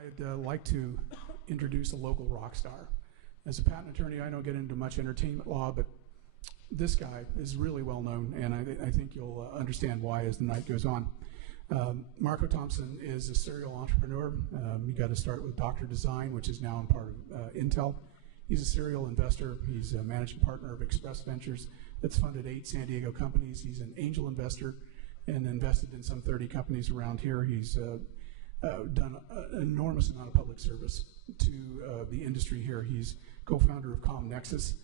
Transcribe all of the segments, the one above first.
I'd like to introduce a local rock star. As a patent attorney, I don't get into much entertainment law, but this guy is really well known, and I think you'll understand why as the night goes on. Marco Thompson is a serial entrepreneur. You got to start with Dr. Design, which is now in part of Intel. He's a serial investor. He's a managing partner of Express Ventures that's funded 8 San Diego companies. He's an angel investor and invested in some 30 companies around here. He's done an enormous amount of public service to the industry here. He's co-founder of ComNexus.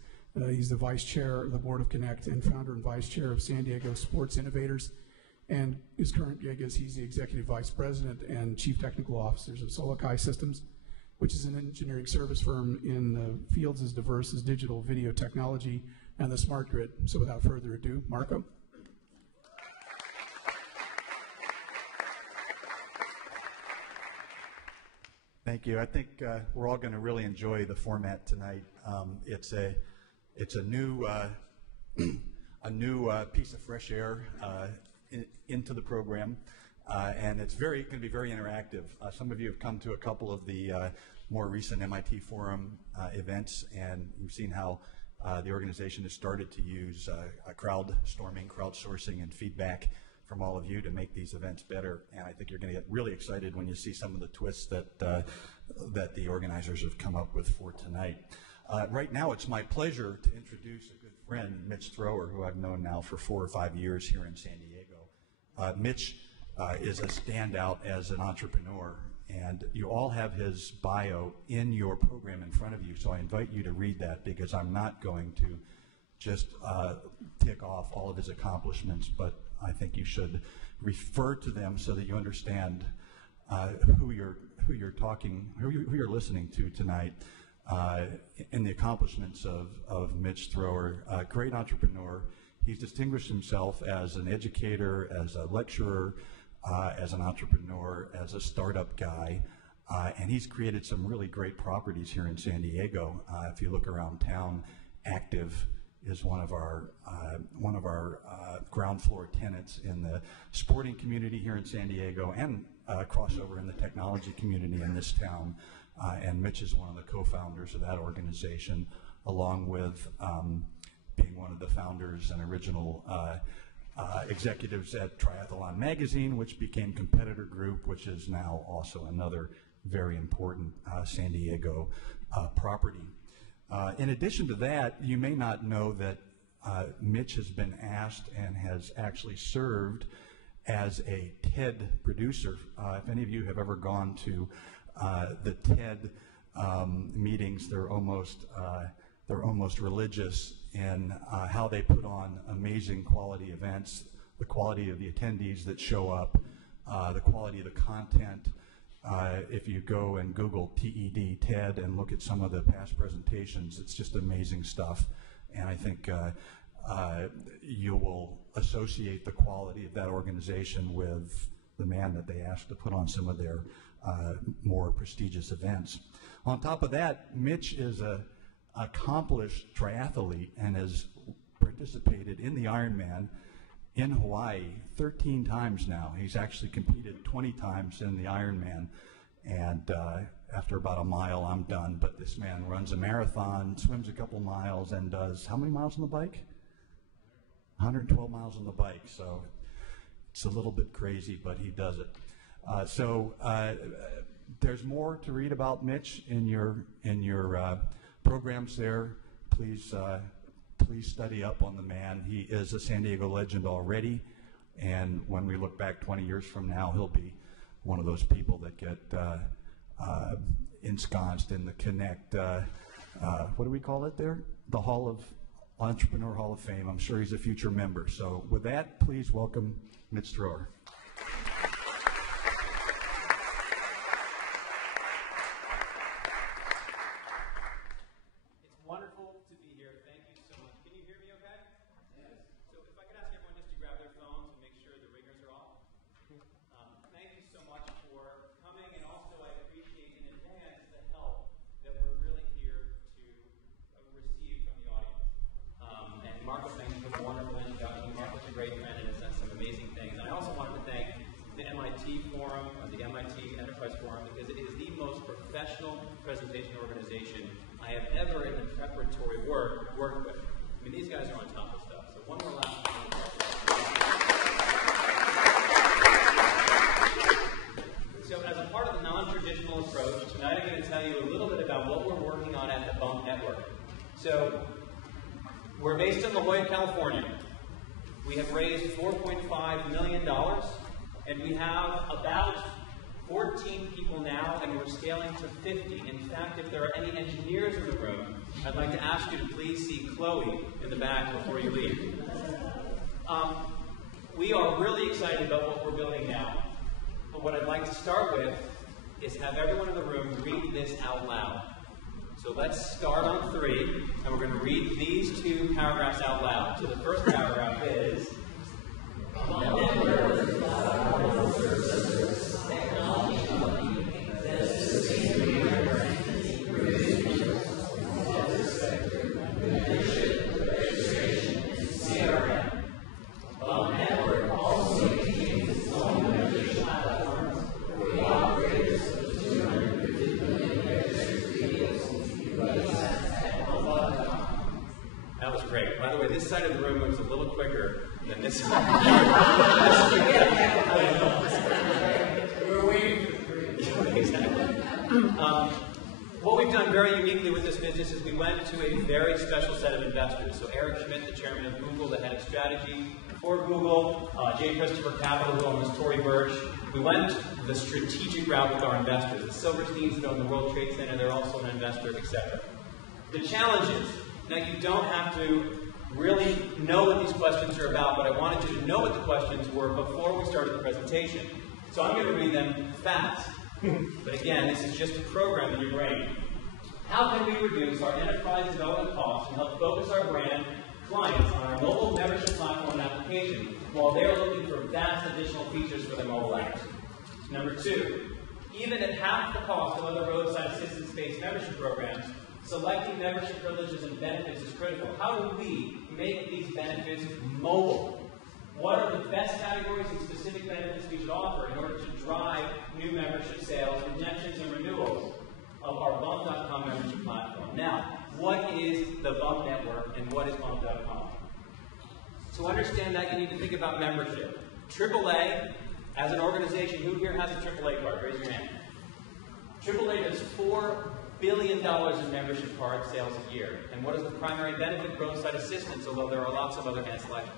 He's the vice chair of the board of Connect and founder and vice chair of San Diego Sports Innovators. And his current gig is he's the executive vice president and chief technical officers of Solokai Systems, which is an engineering service firm in fields as diverse as digital video technology and the smart grid. So without further ado, Marco. Thank you. I think we're all going to really enjoy the format tonight. It's a new piece of fresh air into the program, and it's going to be very interactive. Some of you have come to a couple of the more recent MIT Forum events, and you've seen how the organization has started to use crowdsourcing, and feedback from all of you to make these events better. And I think you're going to get really excited when you see some of the twists that the organizers have come up with for tonight. Right now, it's my pleasure to introduce a good friend, Mitch Thrower, who I've known now for 4 or 5 years here in San Diego. Mitch is a standout as an entrepreneur, and you all have his bio in your program in front of you, so I invite you to read that, because I'm not going to just tick off all of his accomplishments, but I think you should refer to them so that you understand who you're listening to tonight. In the accomplishments of Mitch Thrower, a great entrepreneur. He's distinguished himself as an educator, as a lecturer, as an entrepreneur, as a startup guy, and he's created some really great properties here in San Diego. If you look around town, Active is one of our ground floor tenants in the sporting community here in San Diego, and crossover in the technology community in this town. And Mitch is one of the co-founders of that organization, along with being one of the founders and original executives at Triathlon Magazine, which became Competitor Group, which is now also another very important San Diego property. In addition to that, you may not know that Mitch has been asked and has actually served as a TED producer. If any of you have ever gone to the TED meetings, they're almost religious in how they put on amazing quality events, the quality of the attendees that show up, the quality of the content. If you go and Google TED and look at some of the past presentations, it's just amazing stuff. And I think you will associate the quality of that organization with the man that they asked to put on some of their more prestigious events. On top of that, Mitch is an accomplished triathlete and has participated in the Ironman in Hawaii 13 times now. He's actually competed 20 times in the Ironman, and after about a mile, I'm done. But this man runs a marathon, swims a couple miles, and does how many miles on the bike? 112 miles on the bike. So it's a little bit crazy, but he does it. There's more to read about Mitch in your programs there. Please study up on the man. He is a San Diego legend already, and when we look back 20 years from now, he'll be one of those people that get ensconced in the Connect, what do we call it there? The Entrepreneur Hall of Fame. I'm sure he's a future member. So with that, please welcome Mitch Thrower. Great friend and has done some amazing things. And I also wanted to thank the MIT Forum, or the MIT Enterprise Forum because it is the most professional presentation organization I have ever in the preparatory work worked with. I mean, these guys are on top of stuff. So one more last round. So as a part of the non-traditional approach, tonight I'm going to tell you a little bit about what we're working on at the Bump Network. So we're based in La Jolla, California. We have raised $4.5 million, and we have about 14 people now, and we're scaling to 50. In fact, if there are any engineers in the room, I'd like to ask you to please see Chloe in the back before you leave. We are really excited about what we're building now. But what I'd like to start with is have everyone in the room read this out loud. So let's start on 3, and we're going to read these 2 paragraphs out loud. So the first paragraph is, that was great. By the way, this side of the room moves a little quicker than this side. We're waiting for 3. Exactly. What we've done very uniquely with this business is we went to a very special set of investors. So Eric Schmidt, the chairman of Google, the head of strategy for Google, J. Christopher Capital, who owns Tory Burch. We went the strategic route with our investors. The Silversteins that own the World Trade Center, they're also an investor, etc. The challenge is, now you don't have to really know what these questions are about, but I wanted you to know what the questions were before we started the presentation. So I'm going to read them fast. But again, this is just a program in your brain. How can we reduce our enterprise development costs and help focus our brand clients on our mobile membership platform and application while they're looking for vast additional features for their mobile apps? Number 2, even at half the cost of other roadside assistance-based membership programs, selecting membership privileges and benefits is critical. How do we make these benefits mobile? What are the best categories and specific benefits we should offer in order to drive new membership sales, redemptions, and renewals of our Bump.com membership platform? Now, what is the Bump Network and what is Bump.com? To understand that, you need to think about membership. AAA, as an organization, who here has a AAA card? Raise your hand. AAA does $4 billion in membership card sales a year. And what is the primary benefit? Roadside assistance, although there are lots of other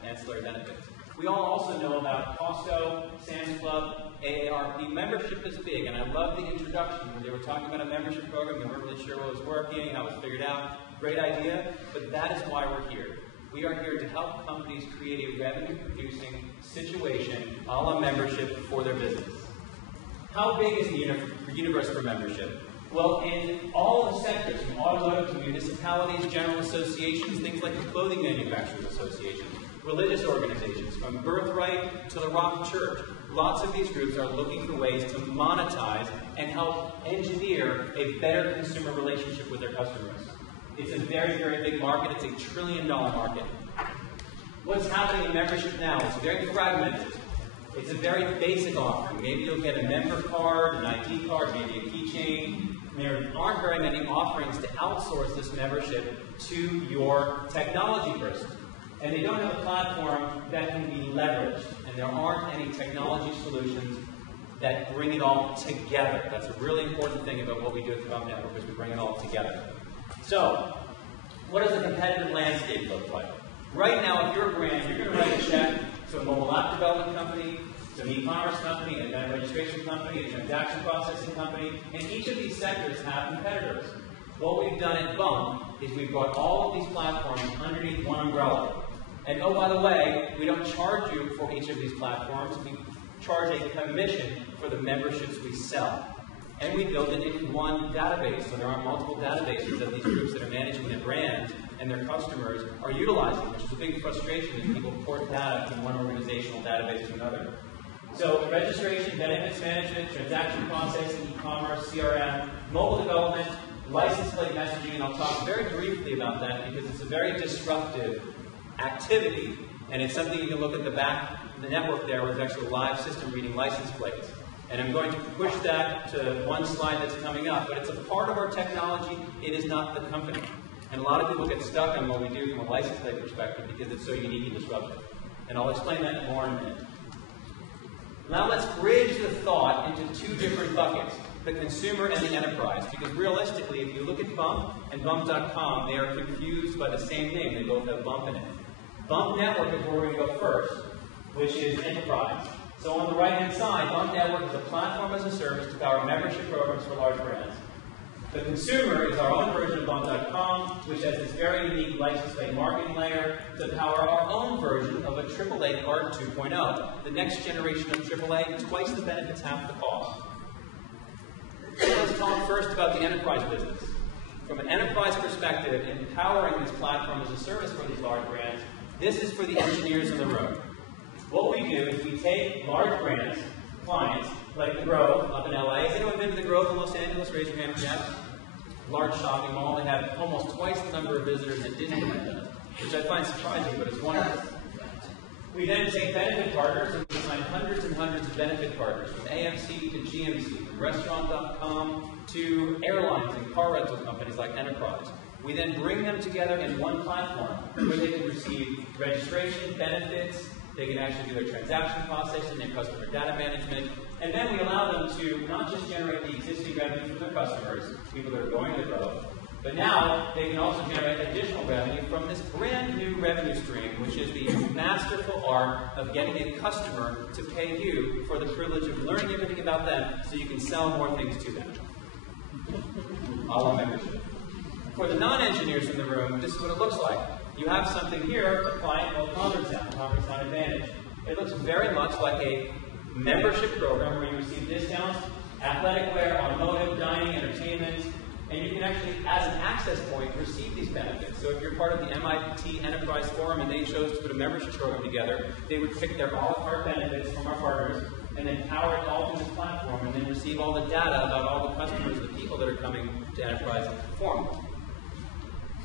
ancillary benefits. We all also know about Costco, Sam's Club, AARP. Membership is big, and I love the introduction when they were talking about a membership program. We weren't really sure what was working, how it was figured out. Great idea, but that is why we're here. We are here to help companies create a revenue-producing situation a la membership for their business. How big is the universe for membership? Well, in all the sectors, from automotive to municipalities, general associations, things like the Clothing Manufacturers Association, religious organizations, from Birthright to the Rock Church, lots of these groups are looking for ways to monetize and help engineer a better consumer relationship with their customers. It's a very, very big market. It's $1 trillion market. What's happening in membership now? It's very fragmented. It's a very basic offering. Maybe you'll get a member card, an ID card, maybe a keychain. There aren't very many offerings to outsource this membership to your technology person. And they don't have a platform that can be leveraged. And there aren't any technology solutions that bring it all together. That's a really important thing about what we do at the Bump Network, is we bring it all together. So, what does the competitive landscape look like? Right now, if you're a brand, you're going to write a check to a mobile app development company, to an e-commerce company, an event registration company, a transaction processing company, and each of these sectors have competitors. What we've done at Bump is we've brought all of these platforms underneath one umbrella. And oh, by the way, we don't charge you for each of these platforms. We charge a commission for the memberships we sell. And we build it in one database, so there are multiple databases that these groups that are managing their brands and their customers are utilizing, which is a big frustration as people port data from one organizational database to another. So registration, benefits management, transaction processing, e-commerce, CRM, mobile development, license plate messaging, and I'll talk very briefly about that because it's a very disruptive activity, and it's something you can look at the back of the network there where there's actually a live system reading license plates. And I'm going to push that to one slide that's coming up, but it's a part of our technology. It is not the company. And a lot of people get stuck on what we do from a license plate perspective because it's so unique and disruptive. And I'll explain that more in a minute. Now let's bridge the thought into two different buckets, the consumer and the enterprise. Because realistically, if you look at Bump and Bump.com, they are confused by the same name. They both have Bump in it. Bump Network is where we're going to go first, which is enterprise. So on the right-hand side, Bump Network is a platform as a service to power membership programs for large brands. The consumer is our own version of Bump.com, which has this very unique license plate marketing layer to power our own version of a AAA card 2.0. The next generation of AAA, twice the benefits, half the cost. So let's talk first about the enterprise business. From an enterprise perspective, empowering this platform as a service for these large brands, this is for the engineers in the room. What we do is we take large brands, clients, like the Grove up in LA. Has anyone been to the Grove in Los Angeles? Raise your hand if you have. Large shopping mall. They have almost twice the number of visitors that Disneyland does, which I find surprising, but it's wonderful. We then take benefit partners and we sign hundreds and hundreds of benefit partners, from AMC to GMC, from Restaurant.com to airlines and car rental companies like Enterprise. We then bring them together in one platform where they can receive registration, benefits, they can actually do their transaction processing, their customer data management, and then we allow them to not just generate the existing revenue from their customers, people that are going to grow, but now they can also generate additional revenue from this brand new revenue stream, which is the masterful art of getting a customer to pay you for the privilege of learning everything about them so you can sell more things to them. A la membership. For the non-engineers in the room, this is what it looks like. You have something here, a client called Conference Sound Advantage. It looks very much like a membership program where you receive discounts, athletic wear, automotive, dining, entertainment, and you can actually, as an access point, receive these benefits. So if you're part of the MIT Enterprise Forum and they chose to put a membership program together, they would pick their a la carte benefits from our partners and then power it all through this platform and then receive all the data about all the customers, the people that are coming to Enterprise Forum.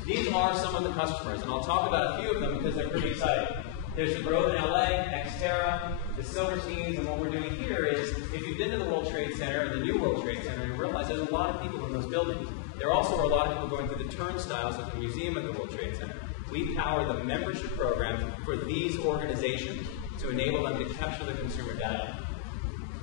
These are some of the customers, and I'll talk about a few of them because they're pretty exciting. There's the Grove in LA, Xterra, the Silversteins, and what we're doing here is, if you've been to the World Trade Center and the new World Trade Center, you realize there's a lot of people in those buildings. There also are a lot of people going through the turnstiles of the museum at the World Trade Center. We power the membership program for these organizations to enable them to capture the consumer data.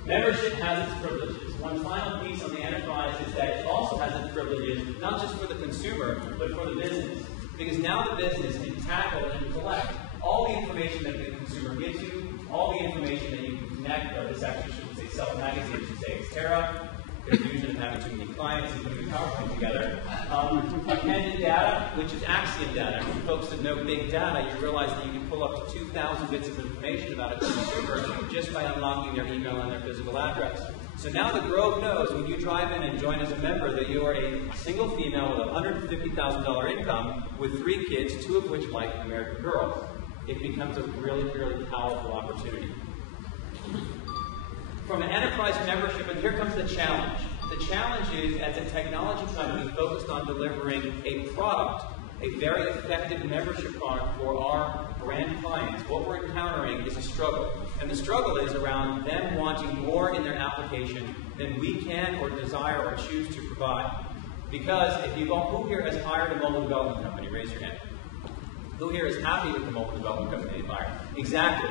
Membership has its privileges. One final piece on the enterprise is that it also has its privileges, not just for the consumer, but for the business. Because now the business can tackle and collect all the information that the consumer gives you, all the information that you can connect, or this actually should say self-magazine, it should say Xterra, confusion of having too many clients and putting the PowerPoint together. Appended data, which is Axiom data. For folks that know big data, you realize that you can pull up to 2,000 bits of information about a consumer just by unlocking their email and their physical address. So now the Grove knows when you drive in and join as a member that you are a single female with $150,000 income with 3 kids, 2 of which like American Girls. It becomes a really, really powerful opportunity. From an enterprise membership, and here comes the challenge. The challenge is, as a technology company focused on delivering a product, a very effective membership product for our brand clients, what we're encountering is a struggle. And the struggle is around them wanting more in their application than we can or desire or choose to provide. Because if you've all, who here has hired a mobile development company? Raise your hand. Who here is happy with the mobile development company they hired? Exactly.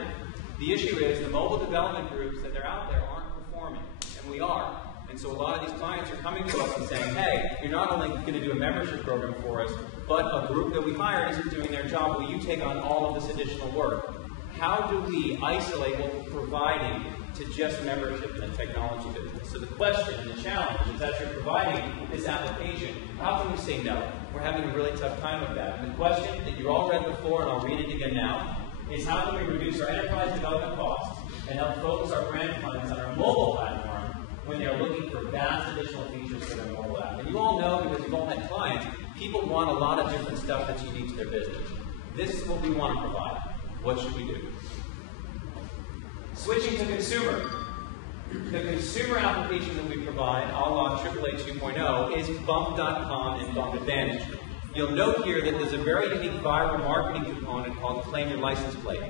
The issue is the mobile development groups that are out there aren't performing, and we are. And so a lot of these clients are coming to us and saying, hey, you're not only going to do a membership program for us, but a group that we hired isn't doing their job. Will you take on all of this additional work? How do we isolate what we're providing to just membership in the technology business? So the question and the challenge is that you're providing this application, how can we say no? We're having a really tough time with that. And the question that you all read before, and I'll read it again now, is how can we reduce our enterprise development costs and help focus our brand clients on our mobile platform when they're looking for vast additional features for their mobile app. And you all know, because you've all had clients, people want a lot of different stuff that's unique to their business. This is what we want to provide. What should we do? Switching to consumer. The consumer application that we provide, a la AAA 2.0, is Bump.com and Bump Advantage. You'll note here that there's a very unique viral marketing component called Claim Your License Plate.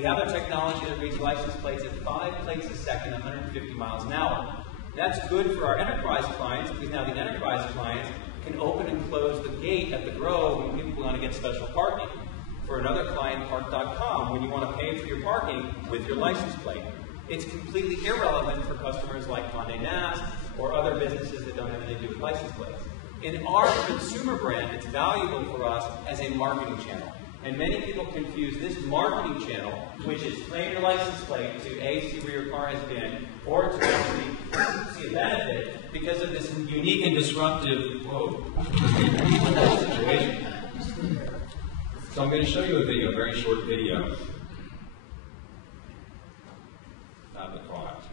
We have a technology that reads license plates at 5 plates a second, 150 miles an hour. That's good for our enterprise clients, because now the enterprise clients can open and close the gate at the Grove when people want to get special parking. For another client, Park.com, when you want to pay for your parking with your license plate. It's completely irrelevant for customers like Condé Nast or other businesses that don't have anything to do with license plates. In our consumer brand, it's valuable for us as a marketing channel. And many people confuse this marketing channel, which is claim your license plate to A, see where your car has been, or to actually see a benefit because of this unique and disruptive situation. So I'm going to show you a video, a very short video of the product.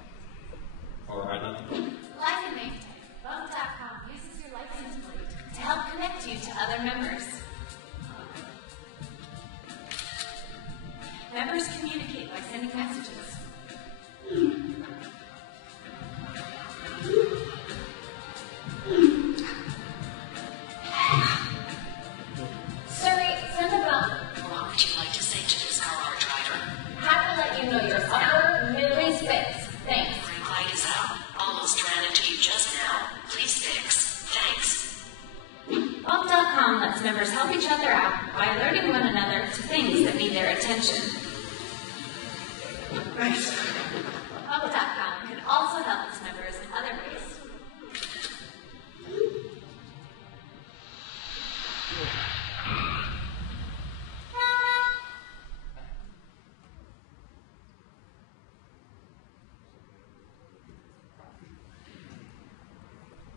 Or I don't know. Like and make Bump.com uses your license plate to help connect you to other members. Members communicate by sending messages. Sorry, send a bump. What would you like to say to this car driver? Have to let you know your upper mid-range fix. Thanks. Brake light is out. Almost ran into you just now. Please fix. Thanks. Bump.com lets members help each other out by alerting one another to things that need their attention. Nice. Bump.com can also help its members in other ways.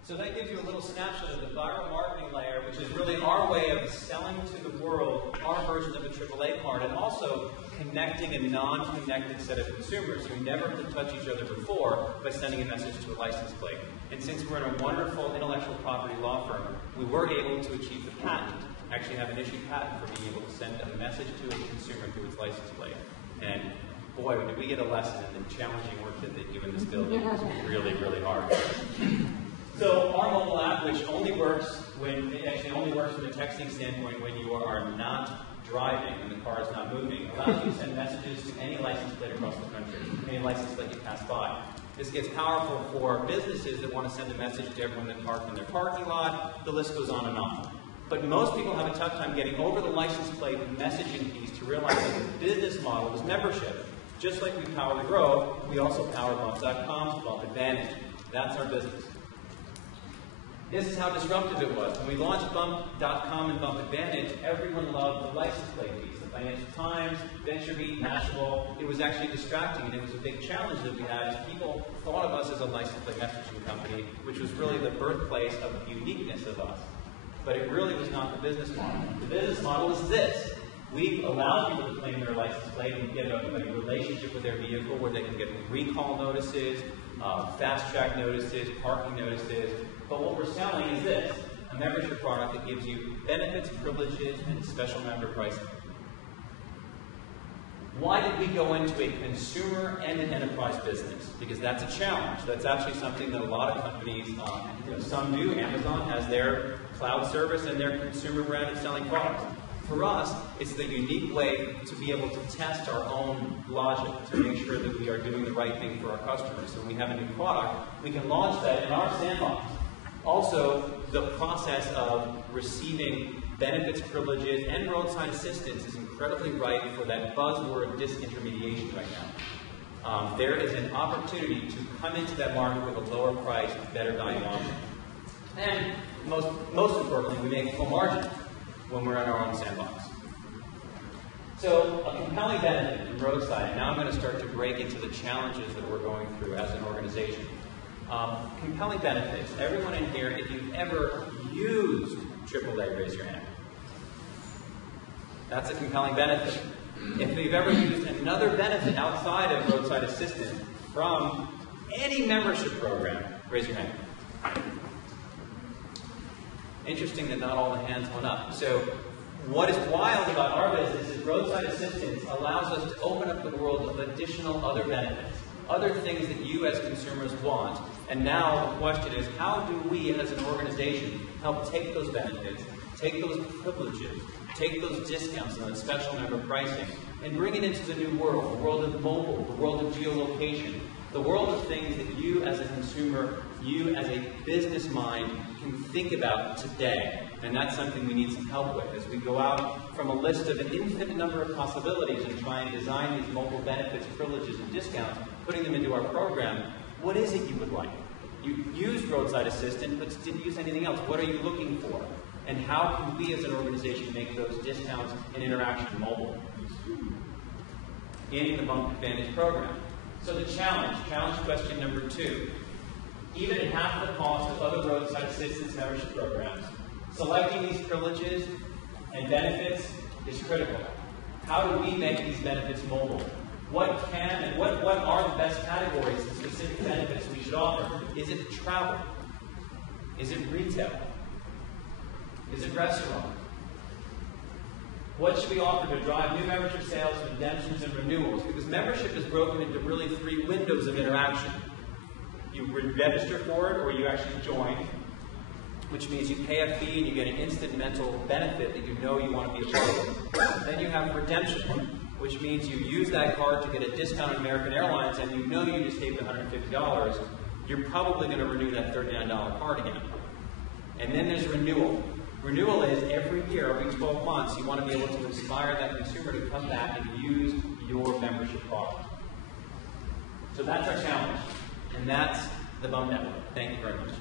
So that gives you a little snapshot of the viral marketing layer, which is really our way of selling to the world our version of a AAA card, and also connecting a non-connected set of consumers who never could touch each other before by sending a message to a license plate. And since we're in a wonderful intellectual property law firm, we were able to achieve the patent, actually have an issued patent for being able to send a message to a consumer through its license plate. And boy, did we get a lesson in the challenging work that they do in this building. It's really, really hard. So our mobile app, which only works when, it actually only works from a texting standpoint when you are not driving, when the car is not moving, allows you to send messages to any license plate across the country, any license plate you pass by. This gets powerful for businesses that want to send a message to everyone that parked in their parking lot. The list goes on and on. But most people have a tough time getting over the license plate messaging piece to realize that the business model is membership. Just like we power the Grove, we also power Bump.com's Bump Advantage. That's our business. This is how disruptive it was. When we launched Bump.com and Bump Advantage, everyone loved the license plate piece. The Financial Times, VentureBeat, Mashable. It was actually distracting, and it was a big challenge that we had as people thought of us as a license plate messaging company, which was really the birthplace of the uniqueness of us. But it really was not the business model. The business model is this. We allow people to claim their license plate and get a relationship with their vehicle where they can get recall notices, fast-track notices, parking notices. But what we're selling is this, a membership product that gives you benefits, privileges, and special member pricing. Why did we go into a consumer and an enterprise business? Because that's a challenge. That's actually something that a lot of companies, some do. Amazon has their cloud service and their consumer brand of selling products. For us, it's the unique way to be able to test our own logic to make sure that we are doing the right thing for our customers. So when we have a new product, we can launch that in our sandbox. Also, the process of receiving benefits, privileges, and roadside assistance is incredibly ripe for that buzzword disintermediation right now. There is an opportunity to come into that market with a lower price, better value option. And most importantly, we make full margin when we're on our own sandbox. So a compelling benefit in roadside, and now I'm going to start to break into the challenges that we're going through as an organization. Compelling benefits. Everyone in here, if you've ever used AAA, raise your hand. That's a compelling benefit. If you've ever used another benefit outside of roadside assistance from any membership program, raise your hand. Interesting that not all the hands went up. So what is wild about our business is roadside assistance allows us to open up the world of additional other benefits, other things that you as consumers want. And now the question is, how do we as an organization help take those benefits, take those privileges, take those discounts and that special member pricing, and bring it into the new world, the world of mobile, the world of geolocation, the world of things that you as a consumer, you as a business mind can think about today. And that's something we need some help with as we go out from a list of an infinite number of possibilities and try and design these mobile benefits, privileges, and discounts, putting them into our program. What is it you would like? You used roadside assistant, but didn't use anything else. What are you looking for? And how can we as an organization make those discounts and interaction mobile in the Bump Advantage program? So the challenge question number 2. Even at half the cost of other roadside assistance membership programs, selecting these privileges and benefits is critical. How do we make these benefits mobile? What can and what are the best categories and specific benefits we should offer? Is it travel? Is it retail? Is it restaurant? What should we offer to drive new membership sales, redemptions, and renewals? Because membership is broken into really 3 windows of interaction. You register for it, or you actually join, which means you pay a fee and you get an instant mental benefit that you know you want to be a part of. Then you have redemption, which means you use that card to get a discount on American Airlines, and you know you just paid the $150. You're probably going to renew that $39 card again. And then there's renewal. Renewal is every year, every 12 months, you want to be able to inspire that consumer to come back and use your membership product. So that's our challenge. And that's the Bump Network. Thank you very much.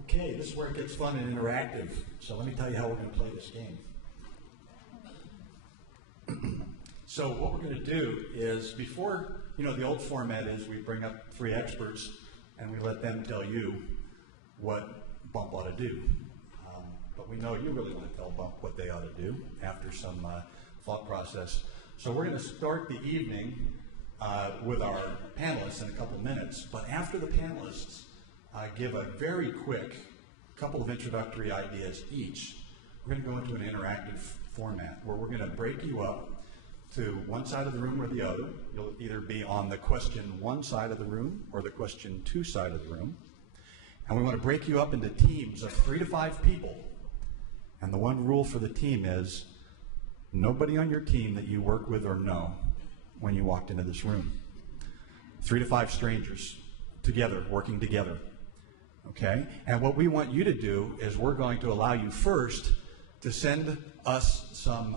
Okay, this is where it gets fun and interactive. So let me tell you how we're going to play this game. So what we're going to do is, before, the old format is we bring up 3 experts and we let them tell you what Bump ought to do. But we know you really want to tell Bump what they ought to do after some thought process. So we're going to start the evening with our panelists in a couple minutes. But after the panelists give a very quick couple of introductory ideas each, we're going to go into an interactive format where we're going to break you up to one side of the room or the other. You'll either be on the question 1 side of the room or the question 2 side of the room. And we want to break you up into teams of 3 to 5 people. And the one rule for the team is nobody on your team that you work with or know when you walked into this room. 3 to 5 strangers together, working together. Okay? And what we want you to do is we're going to allow you first to send us some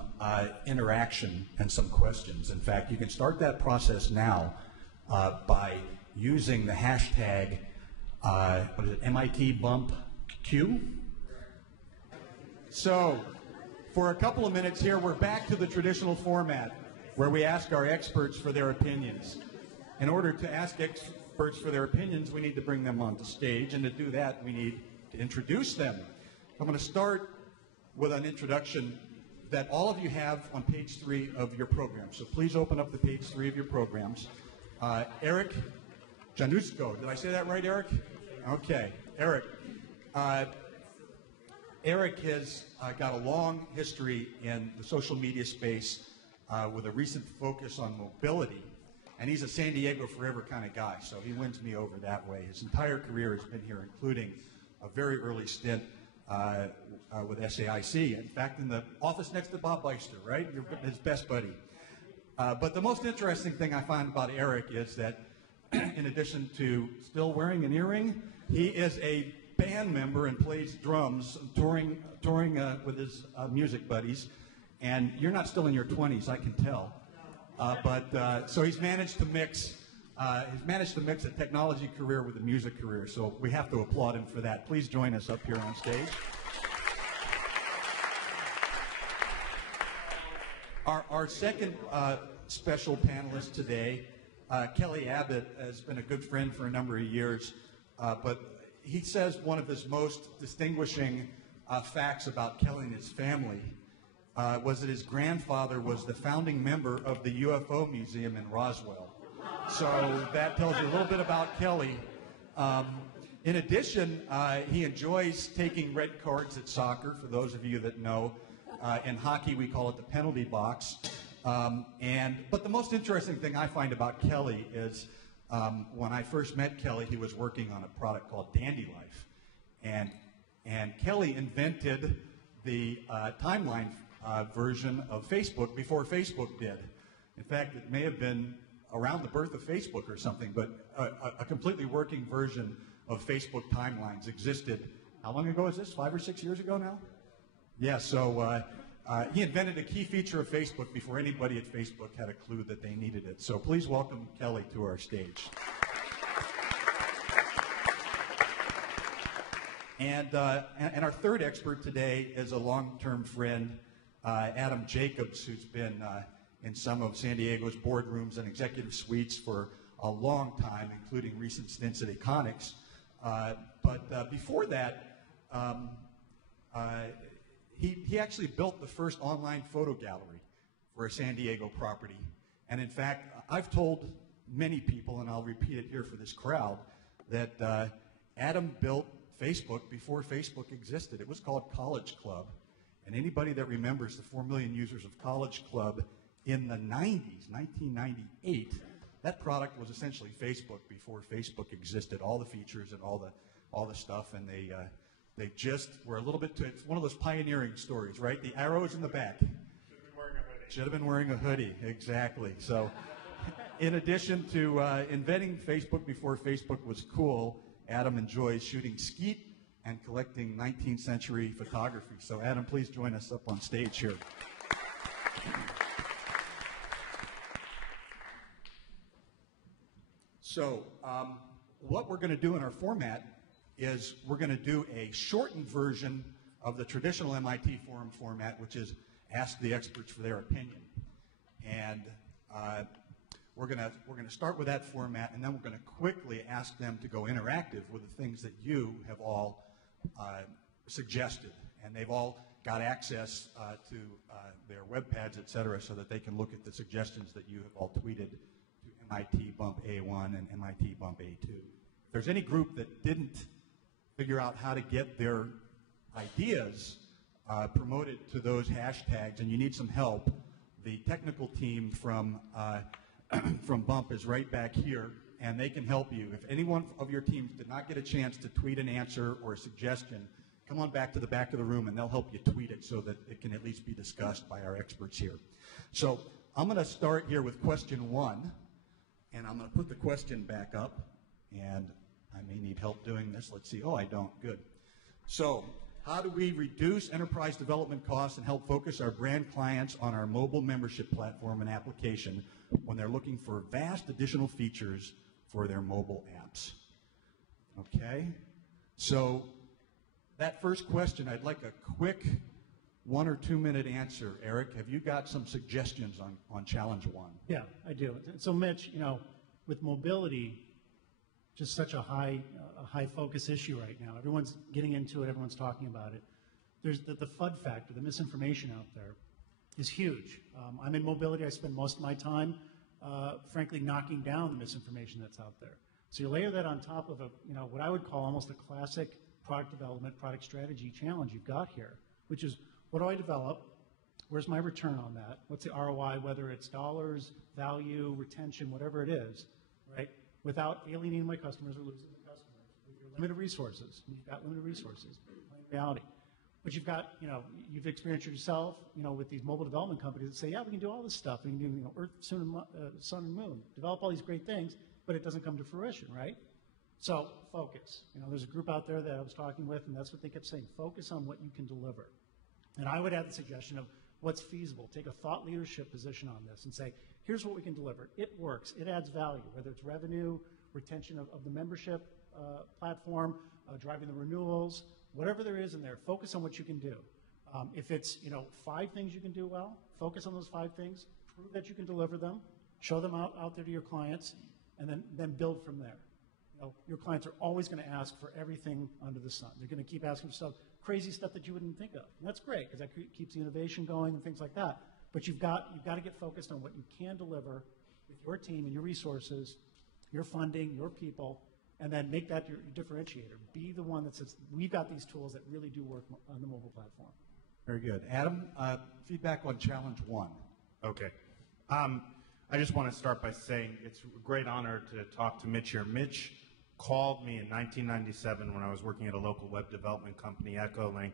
interaction and some questions. In fact, you can start that process now by using the hashtag, MIT Bump Q? So, for a couple of minutes here, we're back to the traditional format where we ask our experts for their opinions. In order to ask experts for their opinions, we need to bring them onto stage, and to do that, we need to introduce them. I'm going to start with an introduction that all of you have on page 3 of your program. So please open up the page 3 of your programs. Eric Janusko. Did I say that right, Eric? Okay. Eric. Eric has got a long history in the social media space with a recent focus on mobility. And he's a San Diego forever kind of guy, so he wins me over that way. His entire career has been here, including a very early stint with SAIC. In fact, in the office next to Bob Beister, right? You're his best buddy. But the most interesting thing I find about Eric is that in addition to still wearing an earring, he is a band member and plays drums, touring with his music buddies. And you're not still in your 20s, I can tell. So he's managed to mix a technology career with a music career. So we have to applaud him for that. Please join us up here on stage. Our second special panelist today, Kelly Abbott, has been a good friend for a number of years, but he says one of his most distinguishing facts about Kelly and his family was that his grandfather was the founding member of the UFO Museum in Roswell. So that tells you a little bit about Kelly. In addition, he enjoys taking red cards at soccer, for those of you that know. In hockey, we call it the penalty box. But the most interesting thing I find about Kelly is When I first met Kelly, he was working on a product called Dandy Life. And Kelly invented the timeline version of Facebook before Facebook did. In fact, it may have been around the birth of Facebook or something, but a completely working version of Facebook timelines existed. How long ago is this? 5 or 6 years ago now? Yeah, so he invented a key feature of Facebook before anybody at Facebook had a clue that they needed it. So please welcome Kelly to our stage. And our third expert today is a long-term friend, Adam Jacobs, who's been in some of San Diego's boardrooms and executive suites for a long time, including recent stints at Econics. But before that, he actually built the first online photo gallery for a San Diego property. And in fact, I've told many people, and I'll repeat it here for this crowd, that Adam built Facebook before Facebook existed. It was called College Club. And anybody that remembers the 4 million users of College Club in the 90s, 1998, that product was essentially Facebook before Facebook existed. All the features and all the stuff, and they just were a little bit too, it's one of those pioneering stories, right? The arrows in the back. Should have been wearing a hoodie, exactly. So in addition to inventing Facebook before Facebook was cool, Adam enjoys shooting skeet and collecting 19th century photography. So Adam, please join us up on stage here. So what we're going to do in our format is we're going to do a shortened version of the traditional MIT forum format, which is ask the experts for their opinion. And we're going to start with that format, and then we're going to quickly ask them to go interactive with the things that you have all suggested. And they've all got access to their web pads, et cetera, so that they can look at the suggestions that you have all tweeted to MIT Bump A1 and MIT Bump A2. If there's any group that didn't figure out how to get their ideas promoted to those hashtags and you need some help, the technical team from Bump is right back here, and they can help you. If any one of your teams did not get a chance to tweet an answer or a suggestion, come on back to the back of the room and they'll help you tweet it so that it can at least be discussed by our experts here. So I'm going to start here with question 1, and I'm going to put the question back up, and I may need help doing this. Let's see. Oh, I don't. Good. So how do we reduce enterprise development costs and help focus our brand clients on our mobile membership platform and application when they're looking for vast additional features for their mobile apps? Okay. So that first question, I'd like a quick 1 or 2 minute answer. Eric, have you got some suggestions on challenge 1? Yeah, I do. So Mitch, you know, with mobility, just such a high focus issue right now. Everyone's getting into it. Everyone's talking about it. There's the FUD factor, the misinformation out there, is huge. I'm in mobility. I spend most of my time, frankly, knocking down the misinformation that's out there. So you layer that on top of what I would call almost a classic product development, product strategy challenge you've got here, which is, what do I develop? Where's my return on that? What's the ROI, whether it's dollars, value, retention, whatever it is, right? Without alienating my customers or losing the customers. With your limited resources, you've got limited resources, in reality. But you've got, you've experienced yourself, with these mobile development companies that say, yeah, we can do all this stuff. We can do, Earth, Sun, and Moon, develop all these great things, but it doesn't come to fruition, right? So focus. There's a group out there that I was talking with, and that's what they kept saying. Focus on what you can deliver. And I would add the suggestion of what's feasible. Take a thought leadership position on this and say, here's what we can deliver. It works. It adds value, whether it's revenue, retention of the membership platform, driving the renewals, whatever there is in there, focus on what you can do. If it's 5 things you can do well, focus on those 5 things, prove that you can deliver them, show them out there to your clients, and then build from there. Your clients are always going to ask for everything under the sun. They're going to keep asking for stuff, crazy stuff that you wouldn't think of. And that's great, because that keeps the innovation going and things like that. But you've got to get focused on what you can deliver with your team and your resources, your funding, your people, and then make that your differentiator. Be the one that says, we've got these tools that really do work on the mobile platform. Very good. Adam, feedback on challenge 1. Okay. I just want to start by saying it's a great honor to talk to Mitch here. Mitch called me in 1997 when I was working at a local web development company, EchoLink,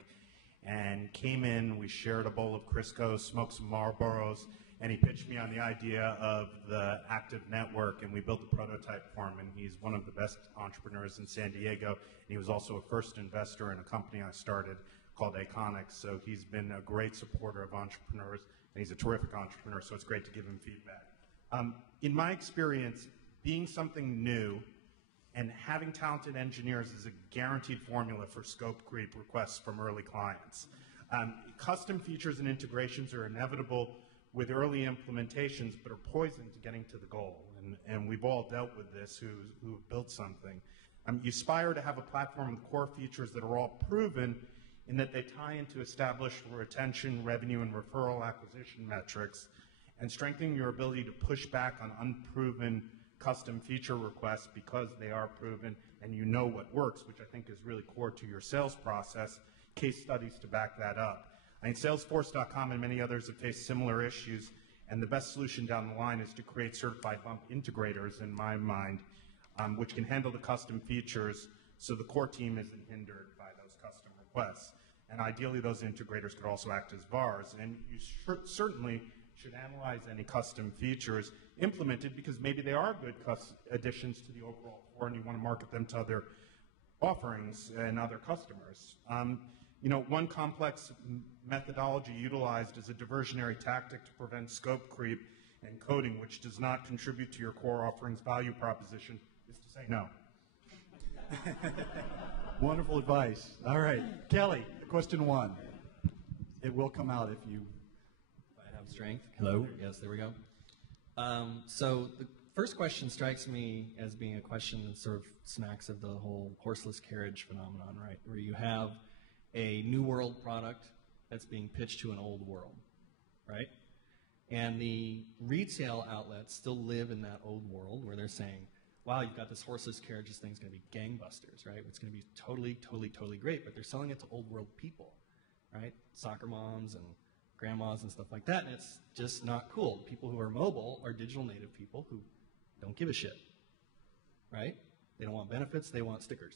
and came in, we shared a bowl of Crisco, smoked some Marlboros, and he pitched me on the idea of the active network, and we built a prototype for him, and he's one of the best entrepreneurs in San Diego, and he was also a first investor in a company I started called Aconics, so he's been a great supporter of entrepreneurs, and he's a terrific entrepreneur, so it's great to give him feedback. In my experience, being something new and having talented engineers is a guaranteed formula for scope creep requests from early clients. Custom features and integrations are inevitable with early implementations, but are poison to getting to the goal. And we've all dealt with this who have built something. You aspire to have a platform with core features that are all proven in that they tie into established retention, revenue, and referral acquisition metrics, and strengthening your ability to push back on unproven custom feature requests because they are proven and you know what works, which I think is really core to your sales process, case studies to back that up. I mean, Salesforce.com and many others have faced similar issues, and the best solution down the line is to create certified bump integrators, in my mind, which can handle the custom features so the core team isn't hindered by those custom requests. And ideally, those integrators could also act as VARs, and you certainly should analyze any custom features implemented because maybe they are good additions to the overall core and you want to market them to other offerings and other customers. You know, one complex methodology utilized as a diversionary tactic to prevent scope creep and coding, which does not contribute to your core offering's value proposition, is to say no. Wonderful advice. All right, Kelly, question 1. It will come out if you... Strength. Hello. Yes, there we go. So the first question strikes me as being a question that sort of smacks of the whole horseless carriage phenomenon, right? Where you have a new world product that's being pitched to an old world, right? And the retail outlets still live in that old world where they're saying, wow, you've got this horseless carriage, this thing's going to be gangbusters, right? It's going to be totally great, but they're selling it to old world people, right? Soccer moms and grandmas and stuff like that, and it's just not cool. People who are mobile are digital native people who don't give a shit, right? They don't want benefits, they want stickers.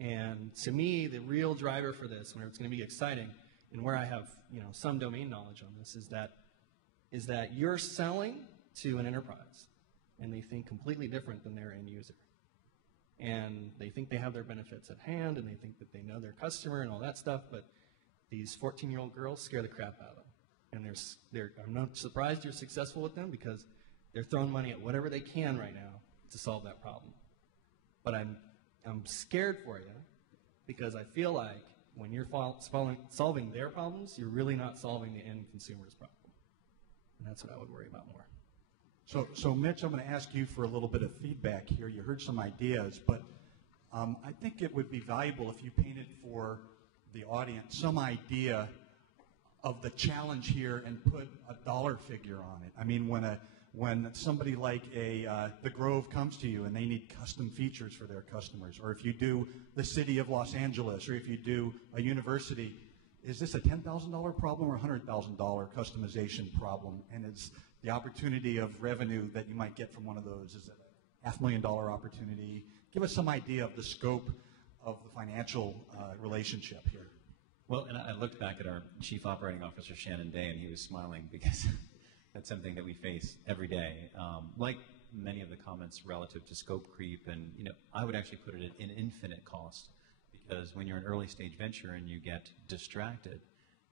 And to me, the real driver for this, where it's going to be exciting, and where I have some domain knowledge on this, is that you're selling to an enterprise, and they think completely different than their end user. And they think they have their benefits at hand, and they think that they know their customer and all that stuff, but these 14-year-old girls scare the crap out of them. And I'm not surprised you're successful with them because they're throwing money at whatever they can right now to solve that problem. But I'm scared for you because I feel like when you're solving their problems, you're really not solving the end consumer's problem. And that's what I would worry about more. So Mitch, I'm going to ask you for a little bit of feedback here. You heard some ideas, but I think it would be valuable if you painted for the audience some idea of the challenge here and put a dollar figure on it. I mean, when somebody like the Grove comes to you and they need custom features for their customers, or if you do the city of Los Angeles, or if you do a university, is this a $10,000 problem or a $100,000 customization problem? And it's the opportunity of revenue that you might get from one of those. Is it a $500,000 opportunity? Give us some idea of the scope of the financial relationship here. Well, and I looked back at our Chief Operating Officer, Shannon Day, and he was smiling because that's something that we face every day. Like many of the comments relative to scope creep, and I would actually put it at an infinite cost, because when you're an early stage venture and you get distracted,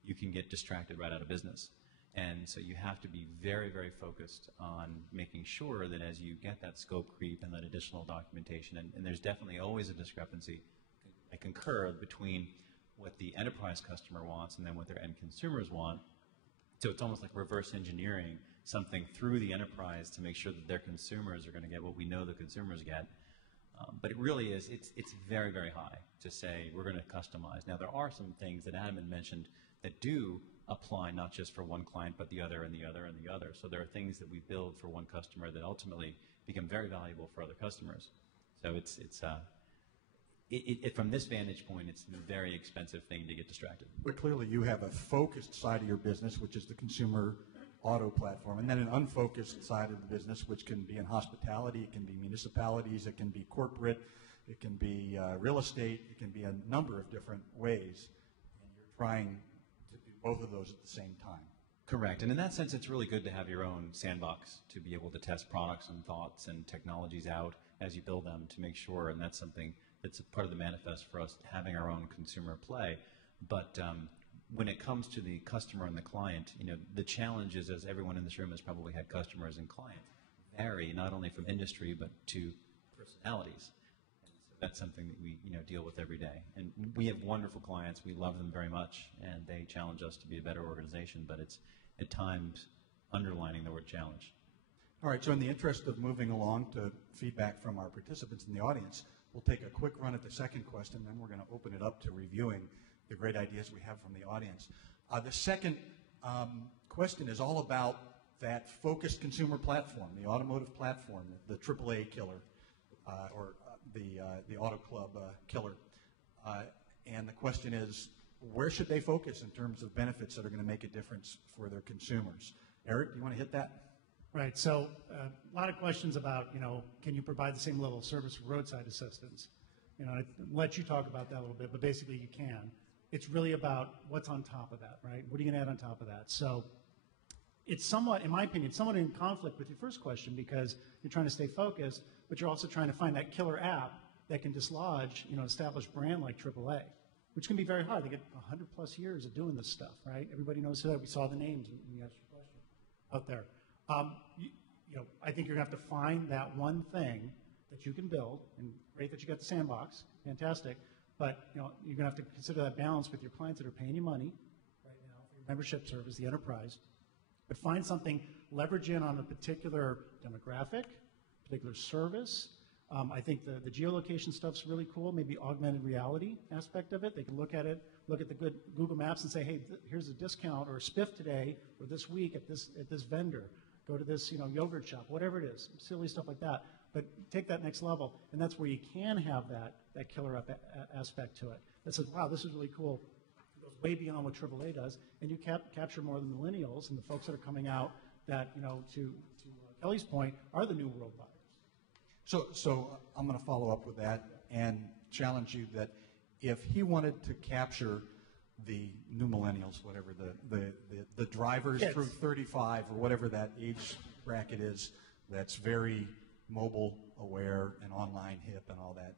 you can get distracted right out of business. And so you have to be very, very focused on making sure that as you get that scope creep and that additional documentation, and there's definitely always a discrepancy, I concur, between what the enterprise customer wants and then what their end consumers want. So it's almost like reverse engineering something through the enterprise to make sure that their consumers are going to get what we know the consumers get. But it really is, it's very, very high to say we're going to customize. Now, there are some things that Adam had mentioned that do apply not just for one client, but the other and the other and the other. So there are things that we build for one customer that ultimately become very valuable for other customers. So from this vantage point, it's a very expensive thing to get distracted. But clearly you have a focused side of your business, which is the consumer auto platform. And then an unfocused side of the business, which can be in hospitality, it can be municipalities, it can be corporate, it can be real estate, it can be a number of different ways. And you're trying to do both of those at the same time. Correct. And in that sense, it's really good to have your own sandbox to be able to test products and thoughts and technologies out as you build them to make sure, and that's something that's a part of the manifest for us, having our own consumer play. But when it comes to the customer and the client, the challenges, as everyone in this room has probably had customers and clients, vary not only from industry but to personalities. And so that's something that we deal with every day. And we have wonderful clients. We love them very much, and they challenge us to be a better organization. But it's at times underlining the word challenge. All right, so in the interest of moving along to feedback from our participants in the audience, we'll take a quick run at the second question, then we're going to open it up to reviewing the great ideas we have from the audience. The second question is all about that focused consumer platform, the automotive platform, the AAA killer, or the Auto Club killer. And the question is, where should they focus in terms of benefits that are going to make a difference for their consumers? Eric, do you want to hit that? Right, so a lot of questions about, can you provide the same level of service for roadside assistance? I'll let you talk about that a little bit, but basically you can. It's really about what's on top of that, right? What are you going to add on top of that? So it's somewhat, in my opinion, somewhat in conflict with your first question because you're trying to stay focused, but you're also trying to find that killer app that can dislodge, an established brand like AAA, which can be very hard. They get 100 plus years of doing this stuff, right? Everybody knows that. We saw the names when you asked your question out there. I think you're going to have to find that one thing that you can build, and great that you got the sandbox, fantastic, but you're going to have to consider that balance with your clients that are paying you money right now for your membership service, the enterprise, but find something, leverage in on a particular demographic, particular service. I think the geolocation stuff's really cool, maybe augmented reality aspect of it. They can look at it, look at the good Google Maps and say, hey, here's a discount or a spiff today or this week at this vendor. Go to this, yogurt shop, whatever it is, silly stuff like that. But take that next level, and that's where you can have that killer aspect to it. That says, wow, this is really cool. It goes way beyond what AAA does, and you capture more of the millennials and the folks that are coming out that, to Kelly's point, are the new world buyers. So I'm going to follow up with that and challenge you that if he wanted to capture the new millennials, whatever the drivers Kids through 35 or whatever that age bracket is, that's very mobile aware and online hip and all that.